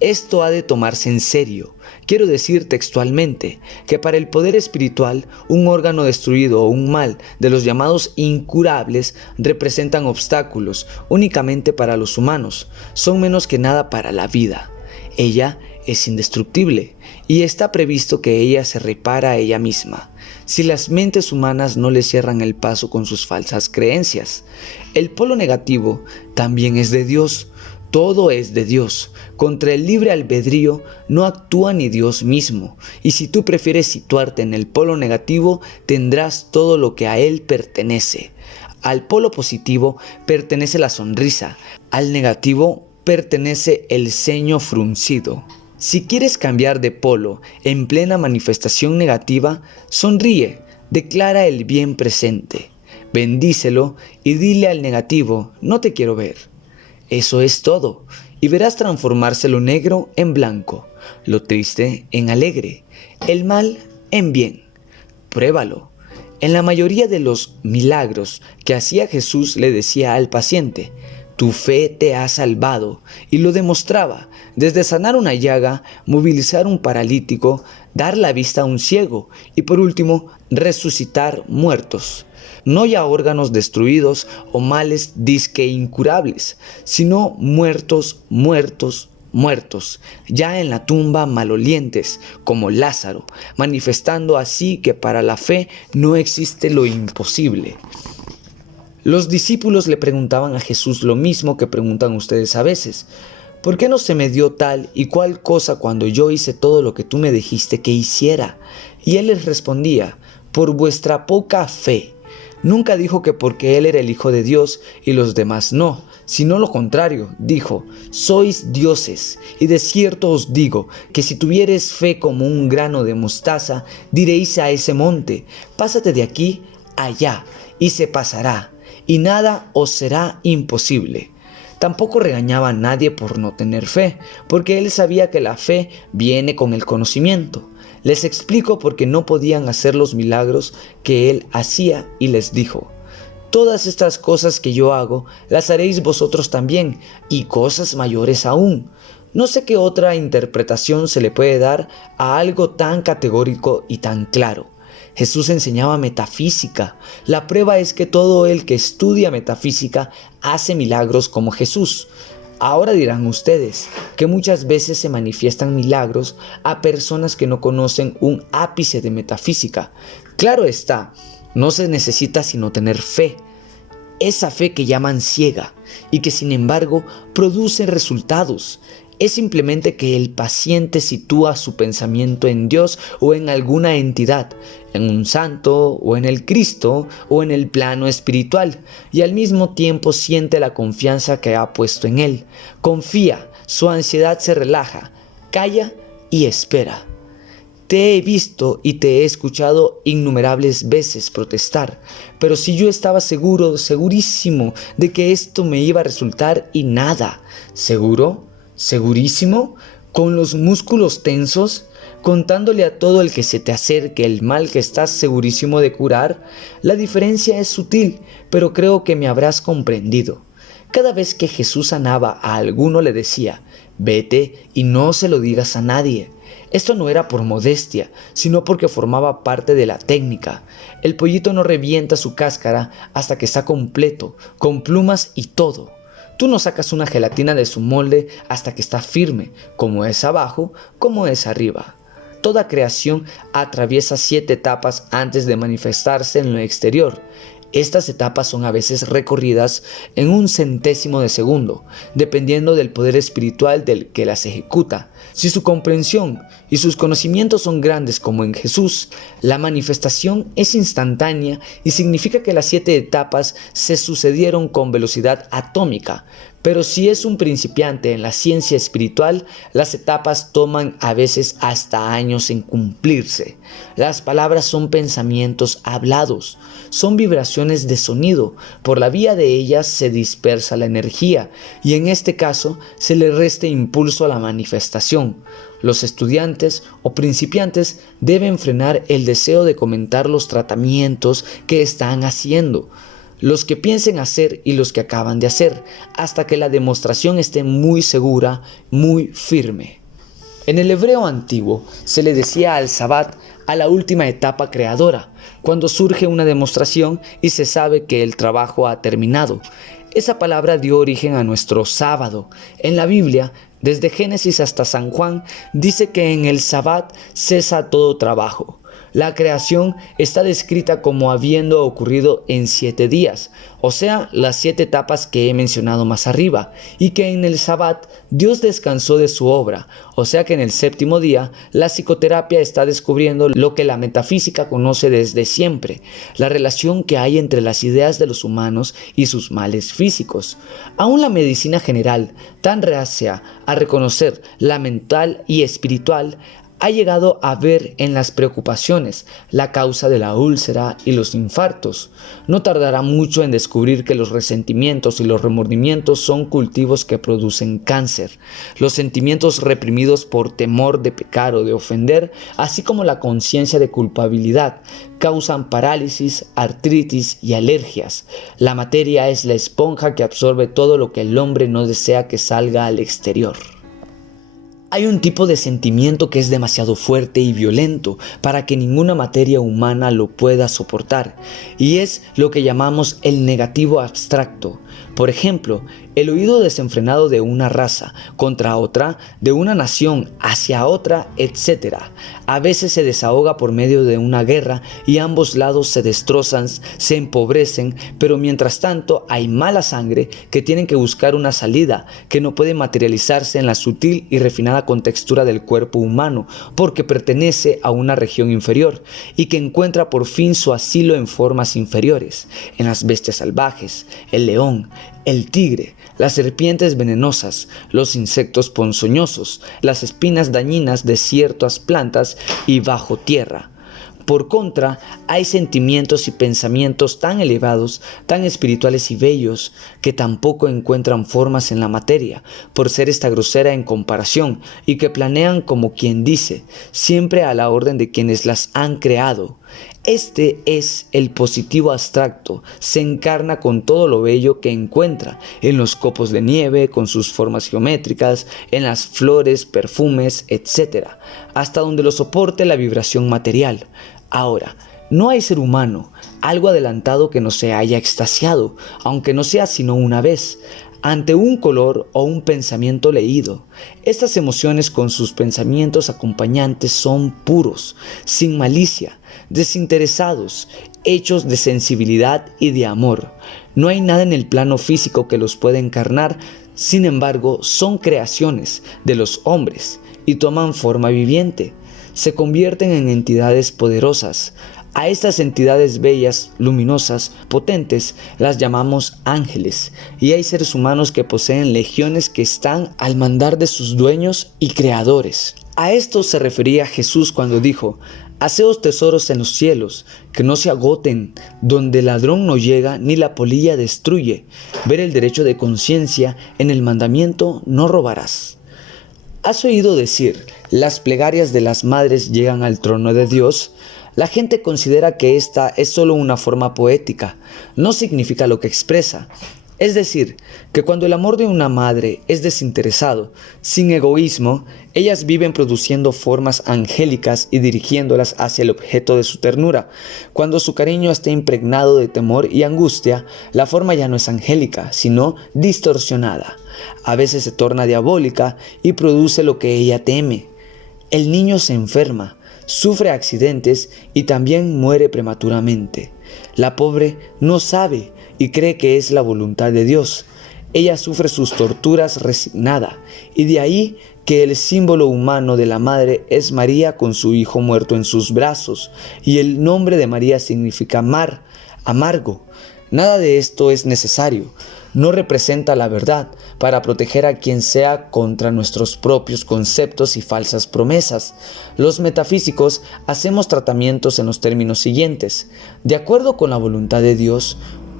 Esto ha de tomarse en serio. Quiero decir textualmente que para el poder espiritual, un órgano destruido o un mal de los llamados incurables representan obstáculos únicamente para los humanos, son menos que nada para la vida. Ella es indestructible y está previsto que ella se repara a ella misma, si las mentes humanas no le cierran el paso con sus falsas creencias. El polo negativo también es de Dios. Todo es de Dios. Contra el libre albedrío no actúa ni Dios mismo, y si tú prefieres situarte en el polo negativo, tendrás todo lo que a él pertenece. Al polo positivo pertenece la sonrisa, al negativo pertenece el ceño fruncido. Si quieres cambiar de polo en plena manifestación negativa, sonríe, declara el bien presente, bendícelo y dile al negativo: no te quiero ver. Eso es todo, y verás transformarse lo negro en blanco, lo triste en alegre, el mal en bien. Pruébalo. En la mayoría de los milagros que hacía Jesús le decía al paciente: tu fe te ha salvado, y lo demostraba, desde sanar una llaga, movilizar un paralítico, dar la vista a un ciego y por último resucitar muertos. No ya órganos destruidos o males disque incurables, sino muertos, ya en la tumba malolientes, como Lázaro, manifestando así que para la fe no existe lo imposible. Los discípulos le preguntaban a Jesús lo mismo que preguntan ustedes a veces: ¿por qué no se me dio tal y cual cosa cuando yo hice todo lo que tú me dijiste que hiciera? Y él les respondía: por vuestra poca fe. Nunca dijo que porque él era el Hijo de Dios y los demás no, sino lo contrario. Dijo: sois dioses, y de cierto os digo que si tuviereis fe como un grano de mostaza, diréis a ese monte: pásate de aquí allá, y se pasará, y nada os será imposible. Tampoco regañaba a nadie por no tener fe, porque él sabía que la fe viene con el conocimiento. Les explico por qué no podían hacer los milagros que él hacía y les dijo: todas estas cosas que yo hago, las haréis vosotros también, y cosas mayores aún. No sé qué otra interpretación se le puede dar a algo tan categórico y tan claro. Jesús enseñaba metafísica. La prueba es que todo el que estudia metafísica hace milagros como Jesús. Ahora dirán ustedes que muchas veces se manifiestan milagros a personas que no conocen un ápice de metafísica. Claro está, no se necesita sino tener fe. Esa fe que llaman ciega y que sin embargo produce resultados. Es simplemente que el paciente sitúa su pensamiento en Dios o en alguna entidad, en un santo o en el Cristo o en el plano espiritual, y al mismo tiempo siente la confianza que ha puesto en él. Confía, su ansiedad se relaja, calla y espera. Te he visto y te he escuchado innumerables veces protestar, pero si yo estaba seguro, segurísimo de que esto me iba a resultar y nada. ¿Seguro? ¿Segurísimo? ¿Con los músculos tensos? ¿Contándole a todo el que se te acerque el mal que estás segurísimo de curar? La diferencia es sutil, pero creo que me habrás comprendido. Cada vez que Jesús sanaba a alguno le decía: vete y no se lo digas a nadie. Esto no era por modestia, sino porque formaba parte de la técnica. El pollito no revienta su cáscara hasta que está completo, con plumas y todo. Tú no sacas una gelatina de su molde hasta que está firme, como es abajo, como es arriba. Toda creación atraviesa 7 etapas antes de manifestarse en lo exterior. Estas etapas son a veces recorridas en un centésimo de segundo, dependiendo del poder espiritual del que las ejecuta. Si su comprensión y sus conocimientos son grandes como en Jesús, la manifestación es instantánea y significa que las 7 etapas se sucedieron con velocidad atómica. Pero si es un principiante en la ciencia espiritual, las etapas toman a veces hasta años en cumplirse. Las palabras son pensamientos hablados, son vibraciones de sonido. Por la vía de ellas se dispersa la energía y en este caso se le resta impulso a la manifestación. Los estudiantes o principiantes deben frenar el deseo de comentar los tratamientos que están haciendo, los que piensen hacer y los que acaban de hacer, hasta que la demostración esté muy segura, muy firme. En el hebreo antiguo se le decía al Sabbat a la última etapa creadora, cuando surge una demostración y se sabe que el trabajo ha terminado. Esa palabra dio origen a nuestro sábado. En la Biblia, desde Génesis hasta San Juan, dice que en el Sabbat cesa todo trabajo. La creación está descrita como habiendo ocurrido en 7 días, o sea, las 7 etapas que he mencionado más arriba, y que en el Sabbat Dios descansó de su obra, o sea que en el 7º día la psicoterapia está descubriendo lo que la metafísica conoce desde siempre, la relación que hay entre las ideas de los humanos y sus males físicos. Aún la medicina general, tan reacia a reconocer la mental y espiritual, ha llegado a ver en las preocupaciones la causa de la úlcera y los infartos. No tardará mucho en descubrir que los resentimientos y los remordimientos son cultivos que producen cáncer. Los sentimientos reprimidos por temor de pecar o de ofender, así como la conciencia de culpabilidad, causan parálisis, artritis y alergias. La materia es la esponja que absorbe todo lo que el hombre no desea que salga al exterior. Hay un tipo de sentimiento que es demasiado fuerte y violento para que ninguna materia humana lo pueda soportar, y es lo que llamamos el negativo abstracto. Por ejemplo, el oído desenfrenado de una raza contra otra, de una nación hacia otra, etc. A veces se desahoga por medio de una guerra y ambos lados se destrozan, se empobrecen, pero mientras tanto hay mala sangre que tienen que buscar una salida que no puede materializarse en la sutil y refinada contextura del cuerpo humano porque pertenece a una región inferior y que encuentra por fin su asilo en formas inferiores, en las bestias salvajes, el león, el tigre, las serpientes venenosas, los insectos ponzoñosos, las espinas dañinas de ciertas plantas y bajo tierra. Por contra, hay sentimientos y pensamientos tan elevados, tan espirituales y bellos, que tampoco encuentran formas en la materia, por ser esta grosera en comparación, y que planean como quien dice, siempre a la orden de quienes las han creado. Este es el positivo abstracto, se encarna con todo lo bello que encuentra, en los copos de nieve, con sus formas geométricas, en las flores, perfumes, etc., hasta donde lo soporte la vibración material. Ahora, no hay ser humano, algo adelantado que no se haya extasiado, aunque no sea sino una vez, ante un color o un pensamiento leído. Estas emociones con sus pensamientos acompañantes son puros, sin malicia, desinteresados, hechos de sensibilidad y de amor. No hay nada en el plano físico que los pueda encarnar, sin embargo, son creaciones de los hombres y toman forma viviente. Se convierten en entidades poderosas. A estas entidades bellas, luminosas, potentes, las llamamos ángeles, y hay seres humanos que poseen legiones que están al mandar de sus dueños y creadores. A esto se refería Jesús cuando dijo: «Haceos tesoros en los cielos, que no se agoten, donde el ladrón no llega ni la polilla destruye». Ver el derecho de conciencia en el mandamiento «no robarás». ¿Has oído decir, las plegarias de las madres llegan al trono de Dios? La gente considera que esta es solo una forma poética, no significa lo que expresa. Es decir, que cuando el amor de una madre es desinteresado, sin egoísmo, ellas viven produciendo formas angélicas y dirigiéndolas hacia el objeto de su ternura. Cuando su cariño está impregnado de temor y angustia, la forma ya no es angélica, sino distorsionada. A veces se torna diabólica y produce lo que ella teme. El niño se enferma, sufre accidentes y también muere prematuramente. La pobre no sabe y cree que es la voluntad de Dios. Ella sufre sus torturas resignada, y de ahí que el símbolo humano de la madre es María con su hijo muerto en sus brazos, y el nombre de María significa mar, amargo. Nada de esto es necesario. No representa la verdad para proteger a quien sea contra nuestros propios conceptos y falsas promesas. Los metafísicos hacemos tratamientos en los términos siguientes. De acuerdo con la voluntad de Dios,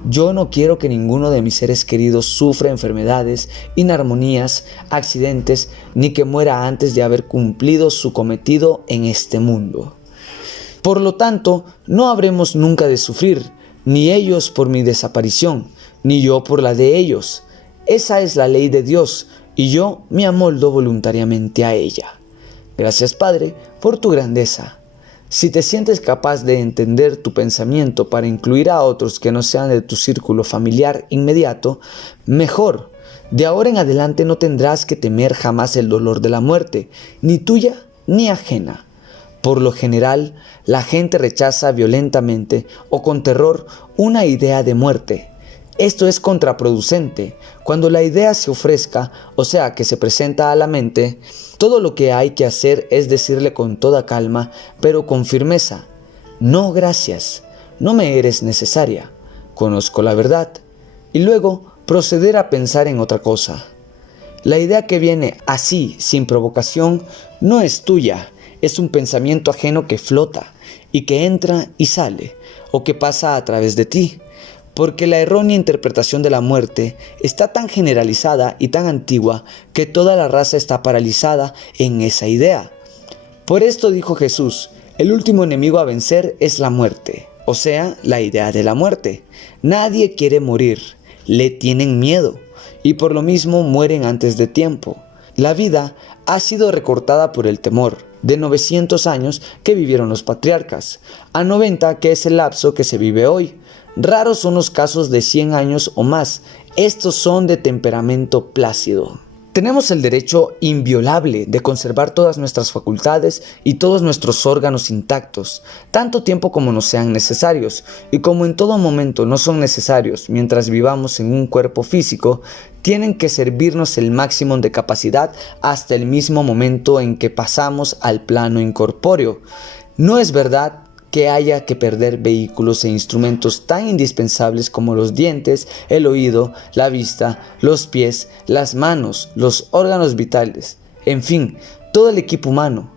yo no quiero que ninguno de mis seres queridos sufra enfermedades, inarmonías, accidentes, ni que muera antes de haber cumplido su cometido en este mundo. Por lo tanto, no habremos nunca de sufrir, ni ellos por mi desaparición, ni yo por la de ellos. Esa es la ley de Dios, y yo me amoldo voluntariamente a ella. Gracias, Padre, por tu grandeza. Si te sientes capaz de entender tu pensamiento para incluir a otros que no sean de tu círculo familiar inmediato, mejor. De ahora en adelante no tendrás que temer jamás el dolor de la muerte, ni tuya ni ajena. Por lo general, la gente rechaza violentamente o con terror una idea de muerte. Esto es contraproducente. Cuando la idea se ofrezca, o sea que se presenta a la mente, todo lo que hay que hacer es decirle con toda calma, pero con firmeza: no, gracias, no me eres necesaria, conozco la verdad, y luego proceder a pensar en otra cosa. La idea que viene así, sin provocación, no es tuya, es un pensamiento ajeno que flota, y que entra y sale, o que pasa a través de ti. Porque la errónea interpretación de la muerte está tan generalizada y tan antigua que toda la raza está paralizada en esa idea. Por esto dijo Jesús: el último enemigo a vencer es la muerte, o sea, la idea de la muerte. Nadie quiere morir, le tienen miedo, y por lo mismo mueren antes de tiempo. La vida ha sido recortada por el temor, de 900 años que vivieron los patriarcas, a 90 que es el lapso que se vive hoy. Raros son los casos de 100 años o más. Estos son de temperamento plácido. Tenemos el derecho inviolable de conservar todas nuestras facultades y todos nuestros órganos intactos, tanto tiempo como nos sean necesarios, y como en todo momento no son necesarios mientras vivamos en un cuerpo físico, tienen que servirnos el máximo de capacidad hasta el mismo momento en que pasamos al plano incorpóreo. No es verdad que haya que perder vehículos e instrumentos tan indispensables como los dientes, el oído, la vista, los pies, las manos, los órganos vitales, en fin, todo el equipo humano.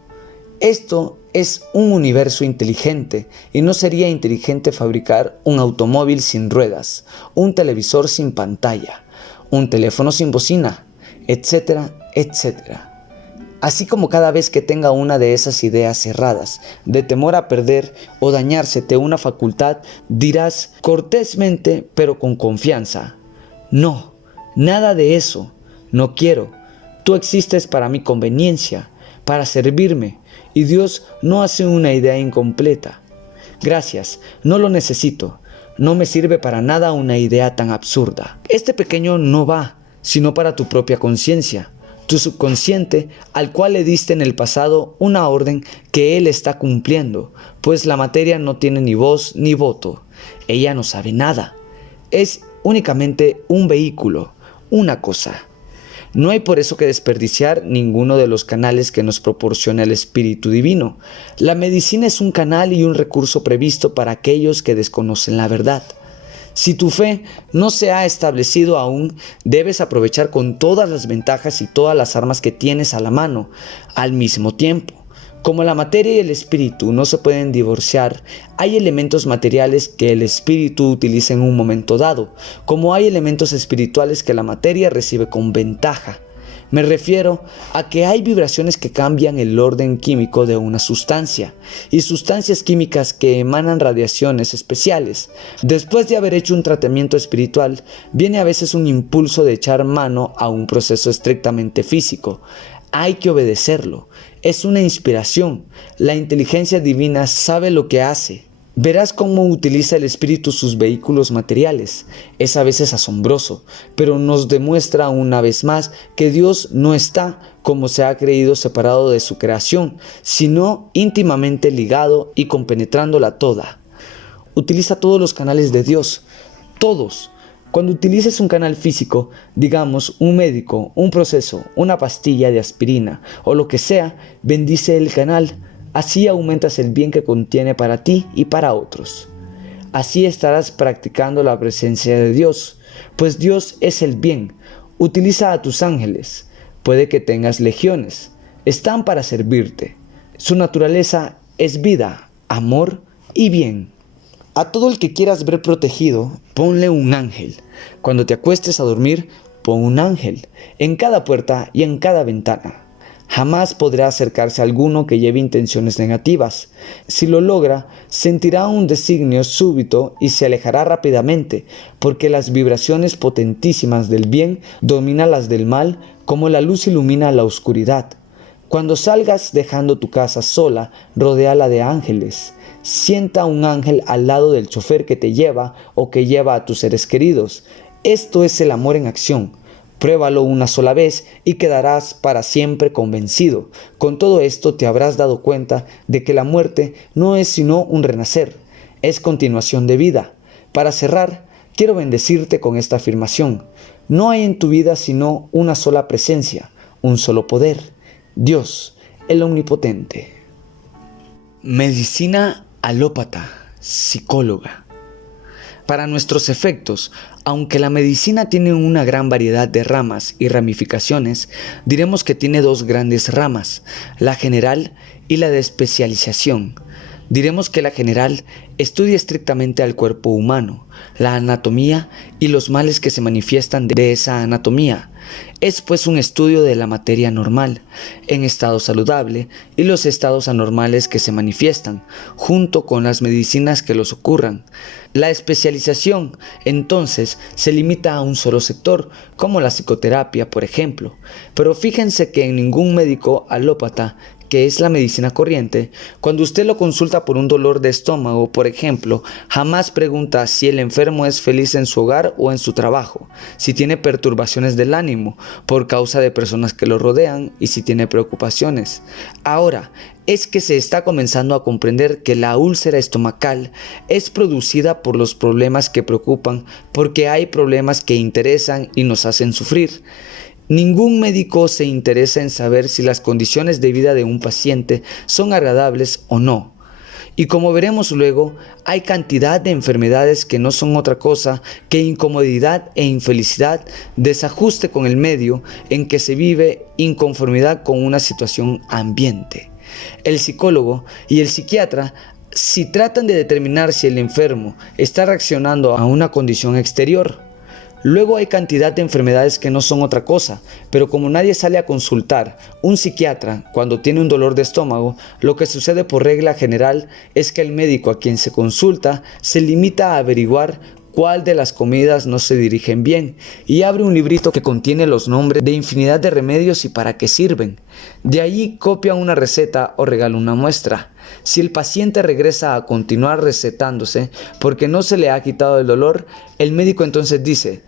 Esto es un universo inteligente y no sería inteligente fabricar un automóvil sin ruedas, un televisor sin pantalla, un teléfono sin bocina, etcétera, etcétera. Así como cada vez que tenga una de esas ideas cerradas, de temor a perder o dañársete una facultad, dirás cortésmente pero con confianza: no, nada de eso, no quiero. Tú existes para mi conveniencia, para servirme, y Dios no hace una idea incompleta. Gracias, no lo necesito, no me sirve para nada una idea tan absurda. Este pequeño no va, sino para tu propia conciencia. Tu subconsciente, al cual le diste en el pasado una orden que él está cumpliendo, pues la materia no tiene ni voz ni voto. Ella no sabe nada. Es únicamente un vehículo, una cosa. No hay por eso que desperdiciar ninguno de los canales que nos proporciona el Espíritu Divino. La medicina es un canal y un recurso previsto para aquellos que desconocen la verdad. Si tu fe no se ha establecido aún, debes aprovechar con todas las ventajas y todas las armas que tienes a la mano, al mismo tiempo. Como la materia y el espíritu no se pueden divorciar, hay elementos materiales que el espíritu utiliza en un momento dado, como hay elementos espirituales que la materia recibe con ventaja. Me refiero a que hay vibraciones que cambian el orden químico de una sustancia y sustancias químicas que emanan radiaciones especiales. Después de haber hecho un tratamiento espiritual, viene a veces un impulso de echar mano a un proceso estrictamente físico. Hay que obedecerlo. Es una inspiración. La inteligencia divina sabe lo que hace. Verás cómo utiliza el espíritu sus vehículos materiales. Es a veces asombroso, pero nos demuestra una vez más que Dios no está, como se ha creído, separado de su creación, sino íntimamente ligado y compenetrándola toda. Utiliza todos los canales de Dios, todos. Cuando utilices un canal físico, digamos un médico, un proceso, una pastilla de aspirina o lo que sea, bendice el canal. Así aumentas el bien que contiene para ti y para otros. Así estarás practicando la presencia de Dios, pues Dios es el bien. Utiliza a tus ángeles. Puede que tengas legiones. Están para servirte. Su naturaleza es vida, amor y bien. A todo el que quieras ver protegido, ponle un ángel. Cuando te acuestes a dormir, pon un ángel en cada puerta y en cada ventana. Jamás podrá acercarse a alguno que lleve intenciones negativas. Si lo logra, sentirá un designio súbito y se alejará rápidamente, porque las vibraciones potentísimas del bien dominan las del mal, como la luz ilumina la oscuridad. Cuando salgas dejando tu casa sola, rodéala de ángeles. Sienta un ángel al lado del chofer que te lleva o que lleva a tus seres queridos. Esto es el amor en acción. Pruébalo una sola vez y quedarás para siempre convencido. Con todo esto te habrás dado cuenta de que la muerte no es sino un renacer, es continuación de vida. Para cerrar, quiero bendecirte con esta afirmación. No hay en tu vida sino una sola presencia, un solo poder, Dios, el Omnipotente. Medicina alópata, psicóloga. Para nuestros efectos, aunque la medicina tiene una gran variedad de ramas y ramificaciones, diremos que tiene dos grandes ramas, la general y la de especialización. Diremos que la general estudia estrictamente al cuerpo humano, la anatomía y los males que se manifiestan de esa anatomía. Es pues un estudio de la materia normal, en estado saludable, y los estados anormales que se manifiestan, junto con las medicinas que los ocurran. La especialización, entonces, se limita a un solo sector, como la psicoterapia, por ejemplo. Pero fíjense que en ningún médico alópata, que es la medicina corriente, cuando usted lo consulta por un dolor de estómago, por ejemplo, jamás pregunta si el enfermo es feliz en su hogar o en su trabajo, si tiene perturbaciones del ánimo por causa de personas que lo rodean y si tiene preocupaciones. Ahora, es que se está comenzando a comprender que la úlcera estomacal es producida por los problemas que preocupan, porque hay problemas que interesan y nos hacen sufrir. Ningún médico se interesa en saber si las condiciones de vida de un paciente son agradables o no. Y como veremos luego, hay cantidad de enfermedades que no son otra cosa que incomodidad e infelicidad, desajuste con el medio en que se vive, inconformidad con una situación ambiente. El psicólogo y el psiquiatra, si tratan de determinar si el enfermo está reaccionando a una condición exterior. Luego hay cantidad de enfermedades que no son otra cosa, pero como nadie sale a consultar un psiquiatra cuando tiene un dolor de estómago, lo que sucede por regla general es que el médico a quien se consulta se limita a averiguar cuál de las comidas no se dirigen bien y abre un librito que contiene los nombres de infinidad de remedios y para qué sirven. De allí copia una receta o regala una muestra. Si el paciente regresa a continuar recetándose porque no se le ha quitado el dolor, el médico entonces dice: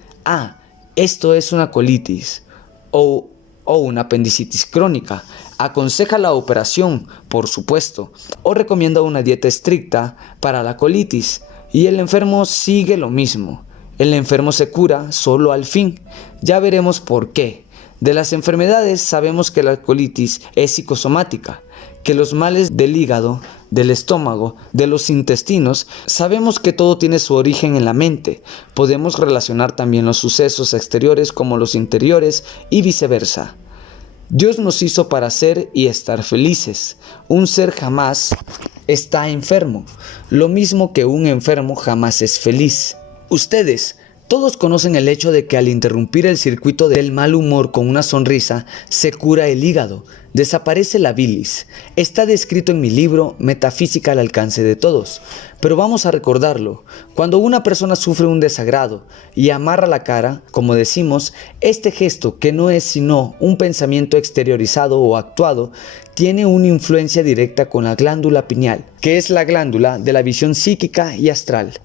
esto es una colitis o una apendicitis crónica. Aconseja la operación, por supuesto, o recomienda una dieta estricta para la colitis. Y el enfermo sigue lo mismo. El enfermo se cura solo al fin. Ya veremos por qué. De las enfermedades sabemos que la colitis es psicosomática, que los males del hígado, del estómago, de los intestinos, sabemos que todo tiene su origen en la mente. Podemos relacionar también los sucesos exteriores como los interiores y viceversa. Dios nos hizo para ser y estar felices. Un ser jamás está enfermo, lo mismo que un enfermo jamás es feliz. Ustedes, Todos conocen el hecho de que al interrumpir el circuito del mal humor con una sonrisa, se cura el hígado, desaparece la bilis. Está descrito en mi libro Metafísica al alcance de todos. Pero vamos a recordarlo. Cuando una persona sufre un desagrado y amarra la cara, como decimos, este gesto, que no es sino un pensamiento exteriorizado o actuado, tiene una influencia directa con la glándula pineal, que es la glándula de la visión psíquica y astral.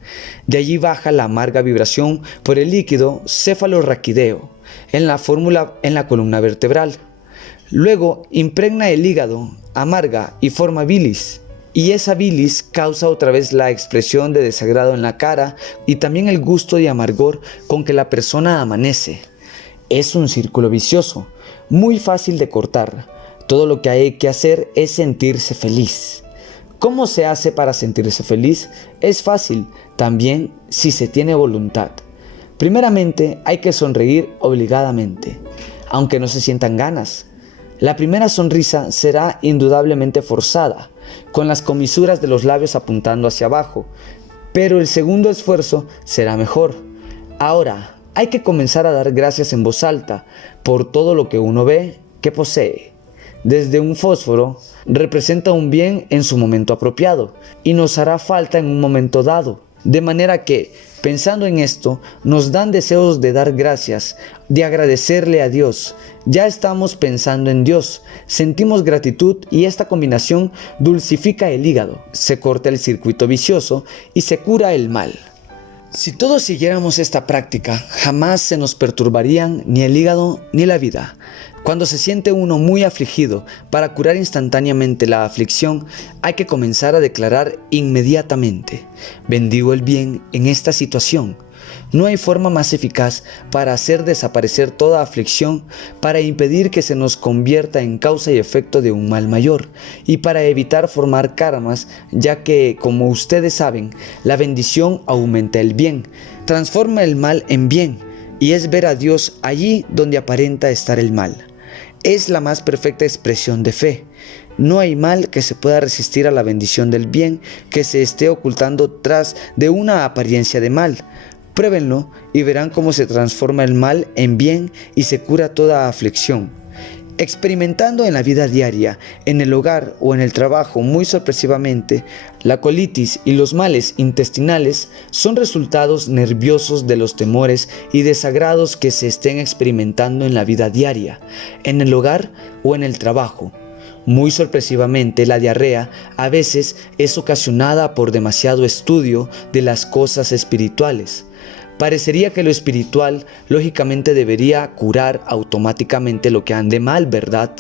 De allí baja la amarga vibración por el líquido cefalorraquídeo en la columna vertebral. Luego impregna el hígado, amarga y forma bilis. Y esa bilis causa otra vez la expresión de desagrado en la cara y también el gusto de amargor con que la persona amanece. Es un círculo vicioso, muy fácil de cortar. Todo lo que hay que hacer es sentirse feliz. ¿Cómo se hace para sentirse feliz? Es fácil, también si se tiene voluntad. Primeramente hay que sonreír obligadamente, aunque no se sientan ganas. La primera sonrisa será indudablemente forzada, con las comisuras de los labios apuntando hacia abajo, pero el segundo esfuerzo será mejor. Ahora, hay que comenzar a dar gracias en voz alta por todo lo que uno ve que posee. Desde un fósforo representa un bien en su momento apropiado y nos hará falta en un momento dado, de manera que, pensando en esto, nos dan deseos de dar gracias, de agradecerle a Dios. Ya estamos pensando en Dios, sentimos gratitud y esta combinación dulcifica el hígado, se corta el circuito vicioso y se cura el mal. Si todos siguiéramos esta práctica, jamás se nos perturbarían ni el hígado ni la vida. Cuando se siente uno muy afligido, para curar instantáneamente la aflicción, hay que comenzar a declarar inmediatamente: bendigo el bien en esta situación. No hay forma más eficaz para hacer desaparecer toda aflicción, para impedir que se nos convierta en causa y efecto de un mal mayor, y para evitar formar karmas, ya que, como ustedes saben, la bendición aumenta el bien, transforma el mal en bien, y es ver a Dios allí donde aparenta estar el mal. Es la más perfecta expresión de fe. No hay mal que se pueda resistir a la bendición del bien que se esté ocultando tras de una apariencia de mal. Pruébenlo y verán cómo se transforma el mal en bien y se cura toda aflicción. Experimentando en la vida diaria, en el hogar o en el trabajo muy sorpresivamente, la colitis y los males intestinales son resultados nerviosos de los temores y desagrados que se estén experimentando en la vida diaria, en el hogar o en el trabajo. Muy sorpresivamente, la diarrea a veces es ocasionada por demasiado estudio de las cosas espirituales. Parecería que lo espiritual lógicamente debería curar automáticamente lo que ande mal, ¿verdad?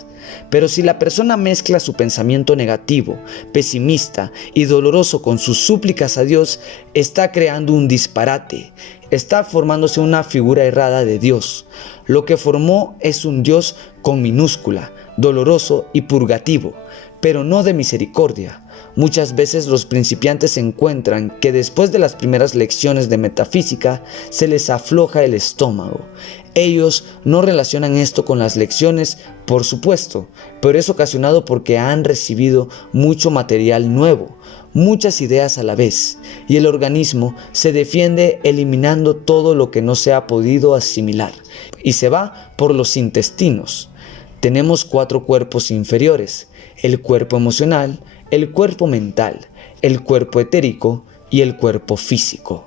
Pero si la persona mezcla su pensamiento negativo, pesimista y doloroso con sus súplicas a Dios, está creando un disparate. Está formándose una figura errada de Dios. Lo que formó es un Dios con minúscula, doloroso y purgativo, pero no de misericordia. Muchas veces los principiantes encuentran que después de las primeras lecciones de metafísica se les afloja el estómago. Ellos no relacionan esto con las lecciones, por supuesto, pero es ocasionado porque han recibido mucho material nuevo, muchas ideas a la vez, y el organismo se defiende eliminando todo lo que no se ha podido asimilar, y se va por los intestinos. Tenemos 4 cuerpos inferiores: el cuerpo emocional, el cuerpo mental, el cuerpo etérico y el cuerpo físico.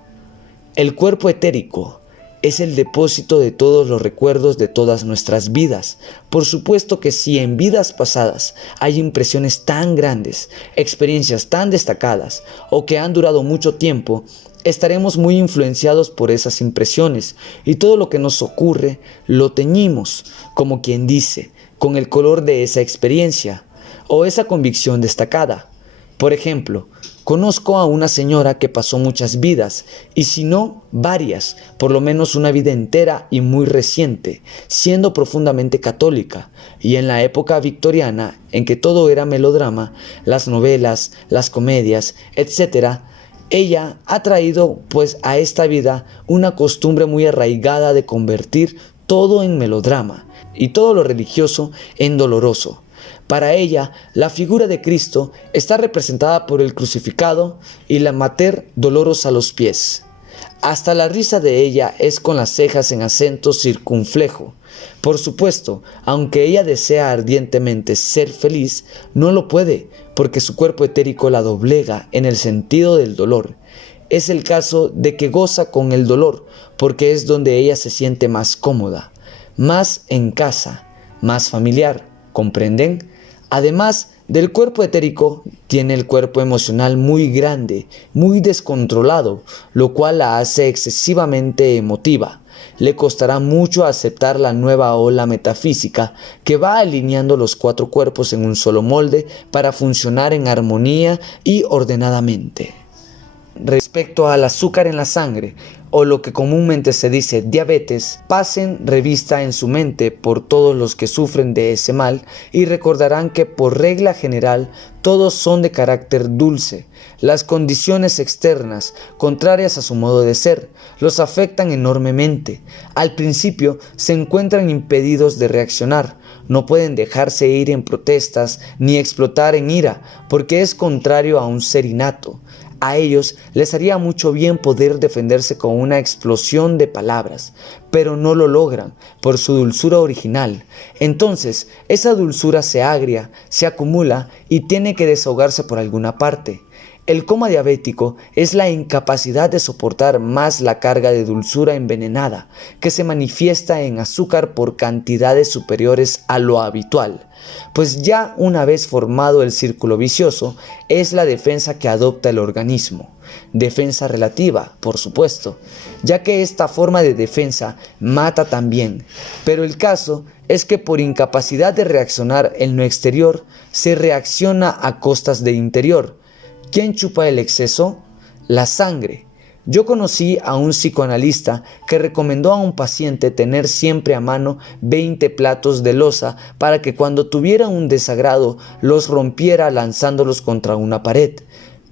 El cuerpo etérico es el depósito de todos los recuerdos de todas nuestras vidas. Por supuesto que si en vidas pasadas hay impresiones tan grandes, experiencias tan destacadas o que han durado mucho tiempo, estaremos muy influenciados por esas impresiones y todo lo que nos ocurre lo teñimos, como quien dice, con el color de esa experiencia o esa convicción destacada. Por ejemplo, conozco a una señora que pasó muchas vidas, y si no, varias, por lo menos una vida entera y muy reciente, siendo profundamente católica, y en la época victoriana, en que todo era melodrama, las novelas, las comedias, etc., ella ha traído pues a esta vida una costumbre muy arraigada de convertir todo en melodrama, y todo lo religioso en doloroso. Para ella, la figura de Cristo está representada por el crucificado y la Mater Dolorosa a los pies. Hasta la risa de ella es con las cejas en acento circunflejo. Por supuesto, aunque ella desea ardientemente ser feliz, no lo puede, porque su cuerpo etérico la doblega en el sentido del dolor. Es el caso de que goza con el dolor, porque es donde ella se siente más cómoda, más en casa, más familiar, ¿comprenden? Además del cuerpo etérico, tiene el cuerpo emocional muy grande, muy descontrolado, lo cual la hace excesivamente emotiva. Le costará mucho aceptar la nueva ola metafísica que va alineando los 4 cuerpos en un solo molde para funcionar en armonía y ordenadamente. Respecto al azúcar en la sangre, o lo que comúnmente se dice diabetes, pasen revista en su mente por todos los que sufren de ese mal y recordarán que por regla general todos son de carácter dulce. Las condiciones externas, contrarias a su modo de ser, los afectan enormemente. Al principio se encuentran impedidos de reaccionar, no pueden dejarse ir en protestas ni explotar en ira, porque es contrario a un ser innato. A ellos les haría mucho bien poder defenderse con una explosión de palabras, pero no lo logran por su dulzura original. Entonces, esa dulzura se agria, se acumula y tiene que desahogarse por alguna parte. El coma diabético es la incapacidad de soportar más la carga de dulzura envenenada, que se manifiesta en azúcar por cantidades superiores a lo habitual. Pues ya una vez formado el círculo vicioso, es la defensa que adopta el organismo. Defensa relativa, por supuesto, ya que esta forma de defensa mata también. Pero el caso es que por incapacidad de reaccionar en lo exterior, se reacciona a costas de interior. ¿Quién chupa el exceso? La sangre. Yo conocí a un psicoanalista que recomendó a un paciente tener siempre a mano 20 platos de loza para que cuando tuviera un desagrado los rompiera lanzándolos contra una pared.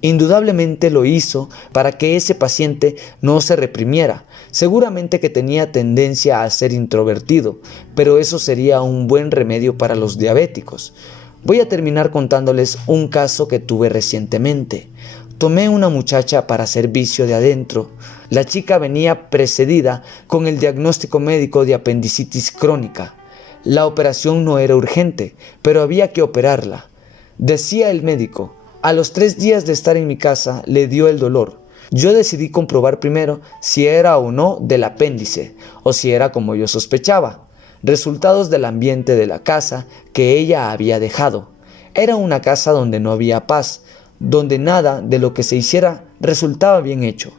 Indudablemente lo hizo para que ese paciente no se reprimiera. Seguramente que tenía tendencia a ser introvertido, pero eso sería un buen remedio para los diabéticos. Voy a terminar contándoles un caso que tuve recientemente. Tomé una muchacha para servicio de adentro. La chica venía precedida con el diagnóstico médico de apendicitis crónica. La operación no era urgente, pero había que operarla. Decía el médico, a los 3 días de estar en mi casa le dio el dolor. Yo decidí comprobar primero si era o no del apéndice, o si era como yo sospechaba. Resultados del ambiente de la casa que ella había dejado. Era una casa donde no había paz, donde nada de lo que se hiciera resultaba bien hecho,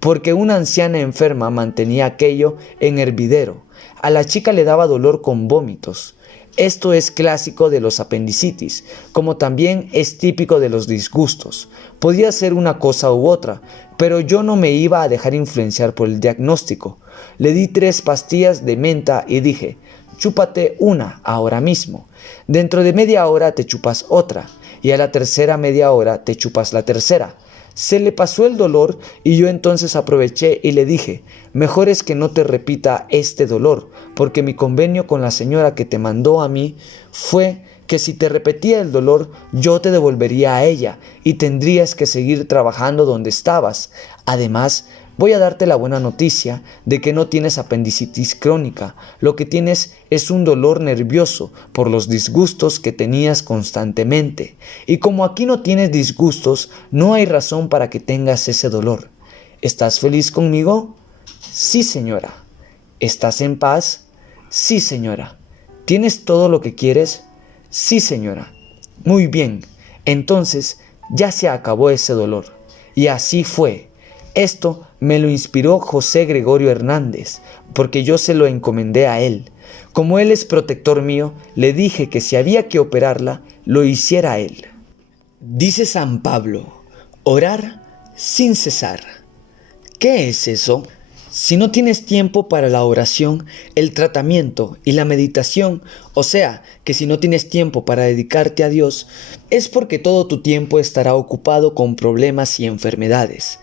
porque una anciana enferma mantenía aquello en hervidero. A la chica le daba dolor con vómitos. Esto es clásico de los apendicitis, como también es típico de los disgustos. Podía ser una cosa u otra, pero yo no me iba a dejar influenciar por el diagnóstico. Le di 3 pastillas de menta y dije, chúpate una ahora mismo. Dentro de media hora te chupas otra, y a la tercera media hora te chupas la tercera. Se le pasó el dolor y yo entonces aproveché y le dije, mejor es que no te repita este dolor, porque mi convenio con la señora que te mandó a mí fue que si te repetía el dolor, yo te devolvería a ella y tendrías que seguir trabajando donde estabas. Además, voy a darte la buena noticia de que no tienes apendicitis crónica, lo que tienes es un dolor nervioso por los disgustos que tenías constantemente. Y como aquí no tienes disgustos, no hay razón para que tengas ese dolor. ¿Estás feliz conmigo? Sí, señora. ¿Estás en paz? Sí, señora. ¿Tienes todo lo que quieres? Sí, señora. Muy bien. Entonces ya se acabó ese dolor. Y así fue. Esto me lo inspiró José Gregorio Hernández, porque yo se lo encomendé a él. Como él es protector mío, le dije que si había que operarla, lo hiciera él. Dice San Pablo, orar sin cesar. ¿Qué es eso? Si no tienes tiempo para la oración, el tratamiento y la meditación, o sea, que si no tienes tiempo para dedicarte a Dios, es porque todo tu tiempo estará ocupado con problemas y enfermedades.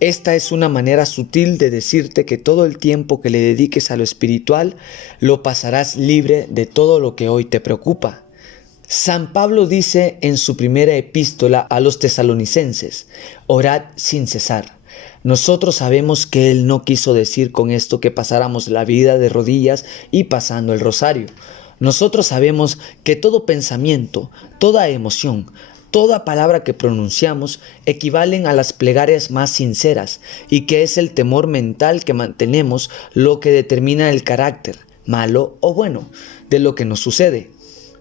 Esta es una manera sutil de decirte que todo el tiempo que le dediques a lo espiritual, lo pasarás libre de todo lo que hoy te preocupa. San Pablo dice en su primera epístola a los tesalonicenses, orad sin cesar. Nosotros sabemos que Él no quiso decir con esto que pasáramos la vida de rodillas y pasando el rosario. Nosotros sabemos que todo pensamiento, toda emoción, toda palabra que pronunciamos equivalen a las plegarias más sinceras y que es el temor mental que mantenemos lo que determina el carácter, malo o bueno, de lo que nos sucede.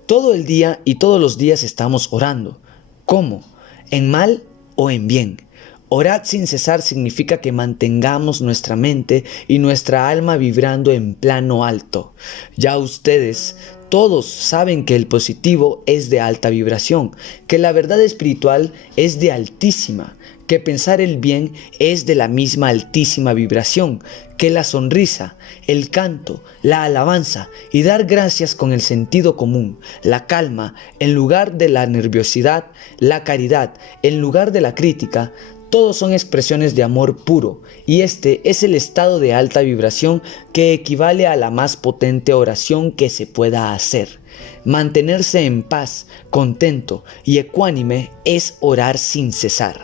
Todo el día y todos los días estamos orando. ¿Cómo? ¿En mal o en bien? Orad sin cesar significa que mantengamos nuestra mente y nuestra alma vibrando en plano alto. Ya ustedes todos saben que el positivo es de alta vibración, que la verdad espiritual es de altísima, que pensar el bien es de la misma altísima vibración, que la sonrisa, el canto, la alabanza y dar gracias con el sentido común, la calma en lugar de la nerviosidad, la caridad en lugar de la crítica, todos son expresiones de amor puro, y este es el estado de alta vibración que equivale a la más potente oración que se pueda hacer. Mantenerse en paz, contento y ecuánime es orar sin cesar.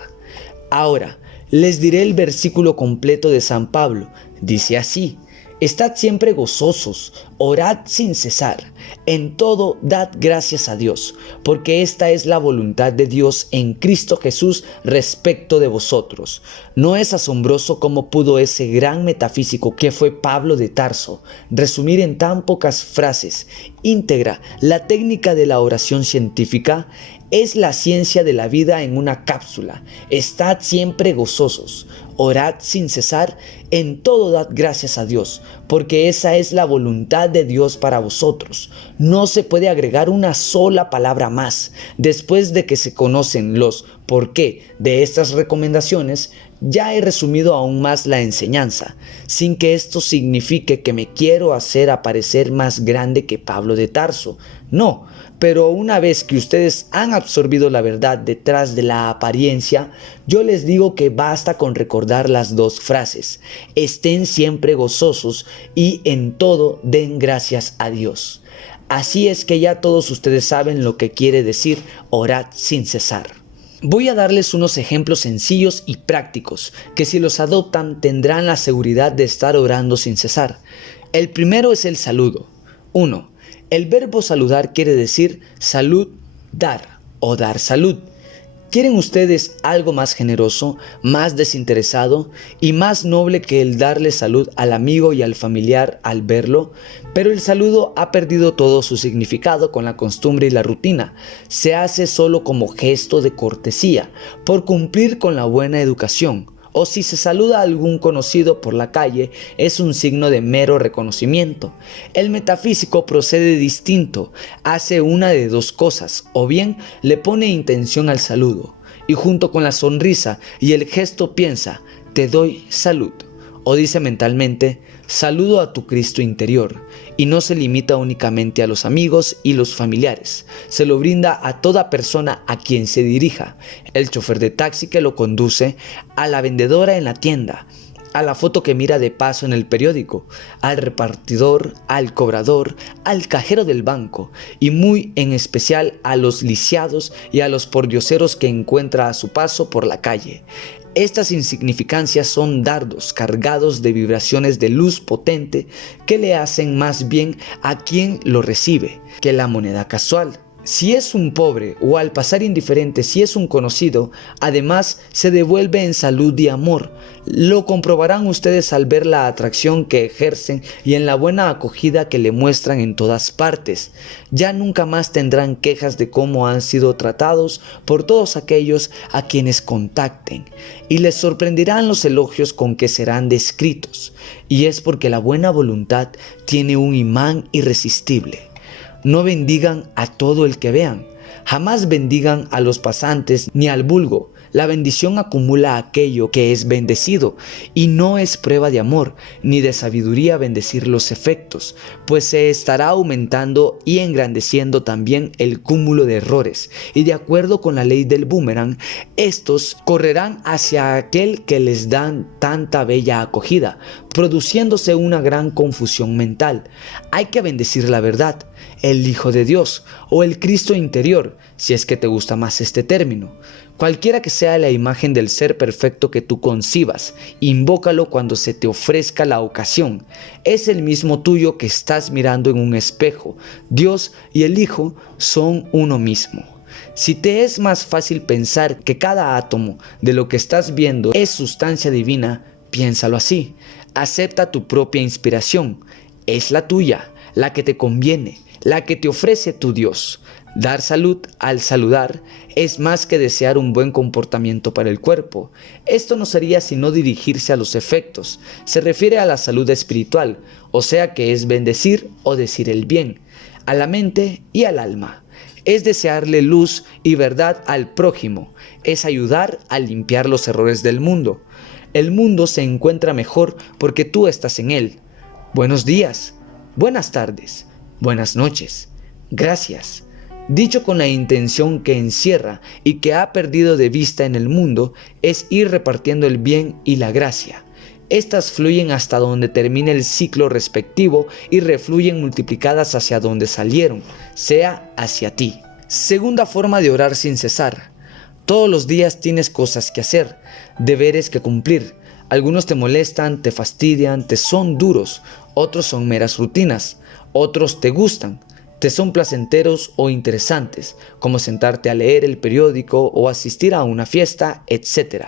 Ahora, les diré el versículo completo de San Pablo. Dice así: estad siempre gozosos, orad sin cesar, en todo dad gracias a Dios, porque esta es la voluntad de Dios en Cristo Jesús respecto de vosotros. ¿No es asombroso cómo pudo ese gran metafísico que fue Pablo de Tarso resumir en tan pocas frases íntegra la técnica de la oración científica? Es la ciencia de la vida en una cápsula. Estad siempre gozosos, orad sin cesar, en todo dad gracias a Dios, porque esa es la voluntad de Dios para vosotros. No se puede agregar una sola palabra más. Después de que se conocen los por qué de estas recomendaciones, ya he resumido aún más la enseñanza, sin que esto signifique que me quiero hacer aparecer más grande que Pablo de Tarso. No, pero una vez que ustedes han absorbido la verdad detrás de la apariencia, yo les digo que basta con recordar las dos frases: estén siempre gozosos y en todo den gracias a Dios. Así es que ya todos ustedes saben lo que quiere decir orad sin cesar. Voy a darles unos ejemplos sencillos y prácticos que, si los adoptan, tendrán la seguridad de estar orando sin cesar. El primero es el saludo. 1. El verbo saludar quiere decir salud, dar o dar salud. ¿Quieren ustedes algo más generoso, más desinteresado y más noble que el darle salud al amigo y al familiar al verlo? Pero el saludo ha perdido todo su significado con la costumbre y la rutina. Se hace solo como gesto de cortesía, por cumplir con la buena educación. O si se saluda a algún conocido por la calle, es un signo de mero reconocimiento. El metafísico procede distinto, hace una de dos cosas: o bien le pone intención al saludo, y junto con la sonrisa y el gesto piensa, te doy salud. O dice mentalmente, saludo a tu Cristo interior, y no se limita únicamente a los amigos y los familiares, se lo brinda a toda persona a quien se dirija: el chofer de taxi que lo conduce, a la vendedora en la tienda, a la foto que mira de paso en el periódico, al repartidor, al cobrador, al cajero del banco, y muy en especial a los lisiados y a los pordioseros que encuentra a su paso por la calle. Estas insignificancias son dardos cargados de vibraciones de luz potente que le hacen más bien a quien lo recibe que la moneda casual. Si es un pobre o al pasar indiferente, si es un conocido, además se devuelve en salud y amor. Lo comprobarán ustedes al ver la atracción que ejercen y en la buena acogida que le muestran en todas partes. Ya nunca más tendrán quejas de cómo han sido tratados por todos aquellos a quienes contacten, y les sorprenderán los elogios con que serán descritos. Y es porque la buena voluntad tiene un imán irresistible. No bendigan a todo el que vean. Jamás bendigan a los pasantes ni al vulgo. La bendición acumula aquello que es bendecido, y no es prueba de amor ni de sabiduría bendecir los efectos, pues se estará aumentando y engrandeciendo también el cúmulo de errores, y de acuerdo con la ley del boomerang, estos correrán hacia aquel que les dan tanta bella acogida, produciéndose una gran confusión mental. Hay que bendecir la verdad, el Hijo de Dios o el Cristo interior, si es que te gusta más este término. Cualquiera que sea la imagen del ser perfecto que tú concibas, invócalo cuando se te ofrezca la ocasión. Es el mismo tuyo que estás mirando en un espejo. Dios y el Hijo son uno mismo. Si te es más fácil pensar que cada átomo de lo que estás viendo es sustancia divina, piénsalo así. Acepta tu propia inspiración. Es la tuya, la que te conviene, la que te ofrece tu Dios. Dar salud al saludar es más que desear un buen comportamiento para el cuerpo. Esto no sería sino dirigirse a los efectos. Se refiere a la salud espiritual, o sea que es bendecir o decir el bien, a la mente y al alma. Es desearle luz y verdad al prójimo. Es ayudar a limpiar los errores del mundo. El mundo se encuentra mejor porque tú estás en él. Buenos días, buenas tardes, buenas noches, gracias. Dicho con la intención que encierra y que ha perdido de vista en el mundo, es ir repartiendo el bien y la gracia. Estas fluyen hasta donde termine el ciclo respectivo y refluyen multiplicadas hacia donde salieron, sea hacia ti. Segunda forma de orar sin cesar. Todos los días tienes cosas que hacer, deberes que cumplir. Algunos te molestan, te fastidian, te son duros, otros son meras rutinas, otros te gustan, te son placenteros o interesantes, como sentarte a leer el periódico o asistir a una fiesta, etc.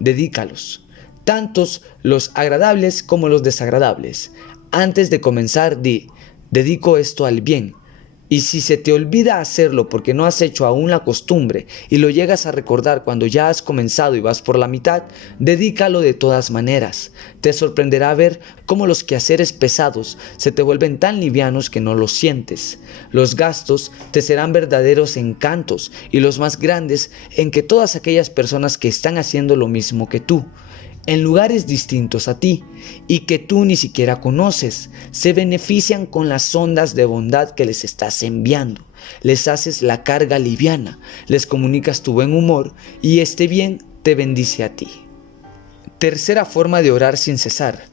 Dedícalos, tantos los agradables como los desagradables. Antes de comenzar, dedico esto al bien. Y si se te olvida hacerlo porque no has hecho aún la costumbre y lo llegas a recordar cuando ya has comenzado y vas por la mitad, dedícalo de todas maneras. Te sorprenderá ver cómo los quehaceres pesados se te vuelven tan livianos que no los sientes. Los gastos te serán verdaderos encantos y los más grandes en que todas aquellas personas que están haciendo lo mismo que tú, en lugares distintos a ti y que tú ni siquiera conoces, se benefician con las ondas de bondad que les estás enviando. Les haces la carga liviana, les comunicas tu buen humor y este bien te bendice a ti. Tercera forma de orar sin cesar.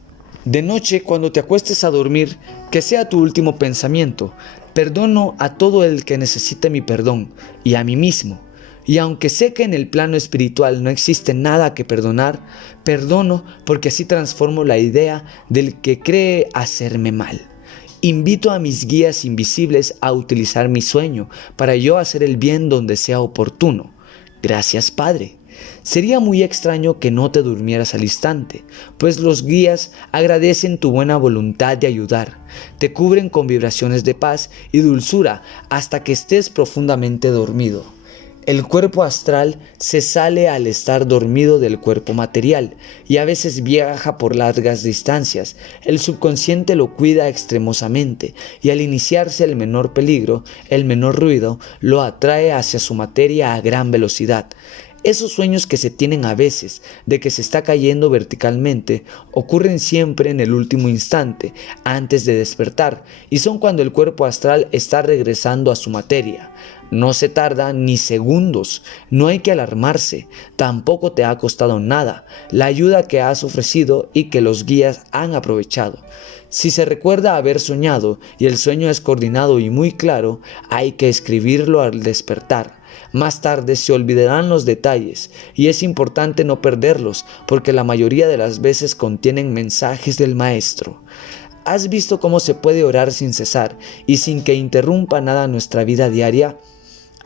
De noche, cuando te acuestes a dormir, que sea tu último pensamiento: perdono a todo el que necesite mi perdón y a mí mismo. Y aunque sé que en el plano espiritual no existe nada que perdonar, perdono porque así transformo la idea del que cree hacerme mal. Invito a mis guías invisibles a utilizar mi sueño para yo hacer el bien donde sea oportuno. Gracias, Padre. Sería muy extraño que no te durmieras al instante, pues los guías agradecen tu buena voluntad de ayudar. Te cubren con vibraciones de paz y dulzura hasta que estés profundamente dormido. El cuerpo astral se sale al estar dormido del cuerpo material y a veces viaja por largas distancias. El subconsciente lo cuida extremosamente y al iniciarse el menor peligro, el menor ruido, lo atrae hacia su materia a gran velocidad. Esos sueños que se tienen a veces de que se está cayendo verticalmente ocurren siempre en el último instante, antes de despertar, y son cuando el cuerpo astral está regresando a su materia. No se tarda ni segundos, no hay que alarmarse, tampoco te ha costado nada la ayuda que has ofrecido y que los guías han aprovechado. Si se recuerda haber soñado y el sueño es coordinado y muy claro, hay que escribirlo al despertar. Más tarde se olvidarán los detalles y es importante no perderlos porque la mayoría de las veces contienen mensajes del maestro. ¿Has visto cómo se puede orar sin cesar y sin que interrumpa nada nuestra vida diaria?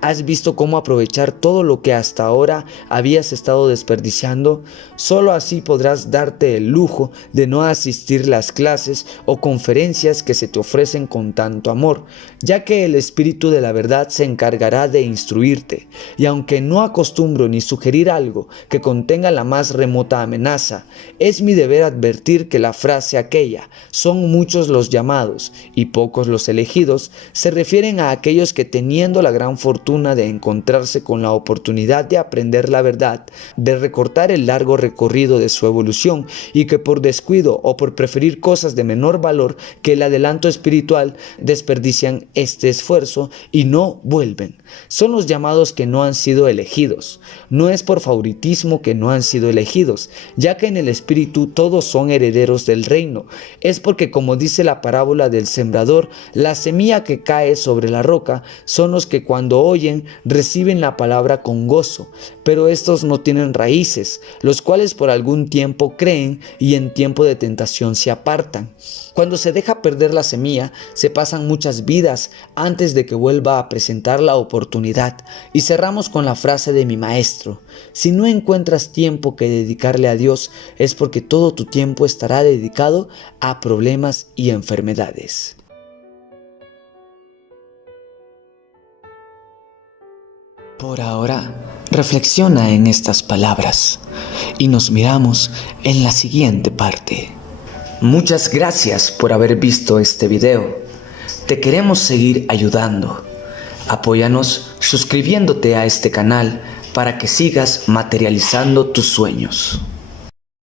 ¿Has visto cómo aprovechar todo lo que hasta ahora habías estado desperdiciando? Solo así podrás darte el lujo de no asistir a las clases o conferencias que se te ofrecen con tanto amor, ya que el Espíritu de la verdad se encargará de instruirte. Y aunque no acostumbro ni sugerir algo que contenga la más remota amenaza, es mi deber advertir que la frase aquella, son muchos los llamados y pocos los elegidos, se refieren a aquellos que teniendo la gran fortuna fortuna de encontrarse con la oportunidad de aprender la verdad, de recortar el largo recorrido de su evolución y que por descuido o por preferir cosas de menor valor que el adelanto espiritual desperdician este esfuerzo y no vuelven. Son los llamados que no han sido elegidos. No es por favoritismo que no han sido elegidos, ya que en el espíritu todos son herederos del reino. Es porque, como dice la parábola del sembrador, la semilla que cae sobre la roca son los que cuando oyen reciben la palabra con gozo, pero estos no tienen raíces, los cuales por algún tiempo creen y en tiempo de tentación se apartan. Cuando se deja perder la semilla, se pasan muchas vidas antes de que vuelva a presentar la oportunidad. Y cerramos con la frase de mi maestro: si no encuentras tiempo que dedicarle a Dios, es porque todo tu tiempo estará dedicado a problemas y enfermedades. Por ahora, reflexiona en estas palabras y nos miramos en la siguiente parte. Muchas gracias por haber visto este video. Te queremos seguir ayudando. Apóyanos suscribiéndote a este canal para que sigas materializando tus sueños.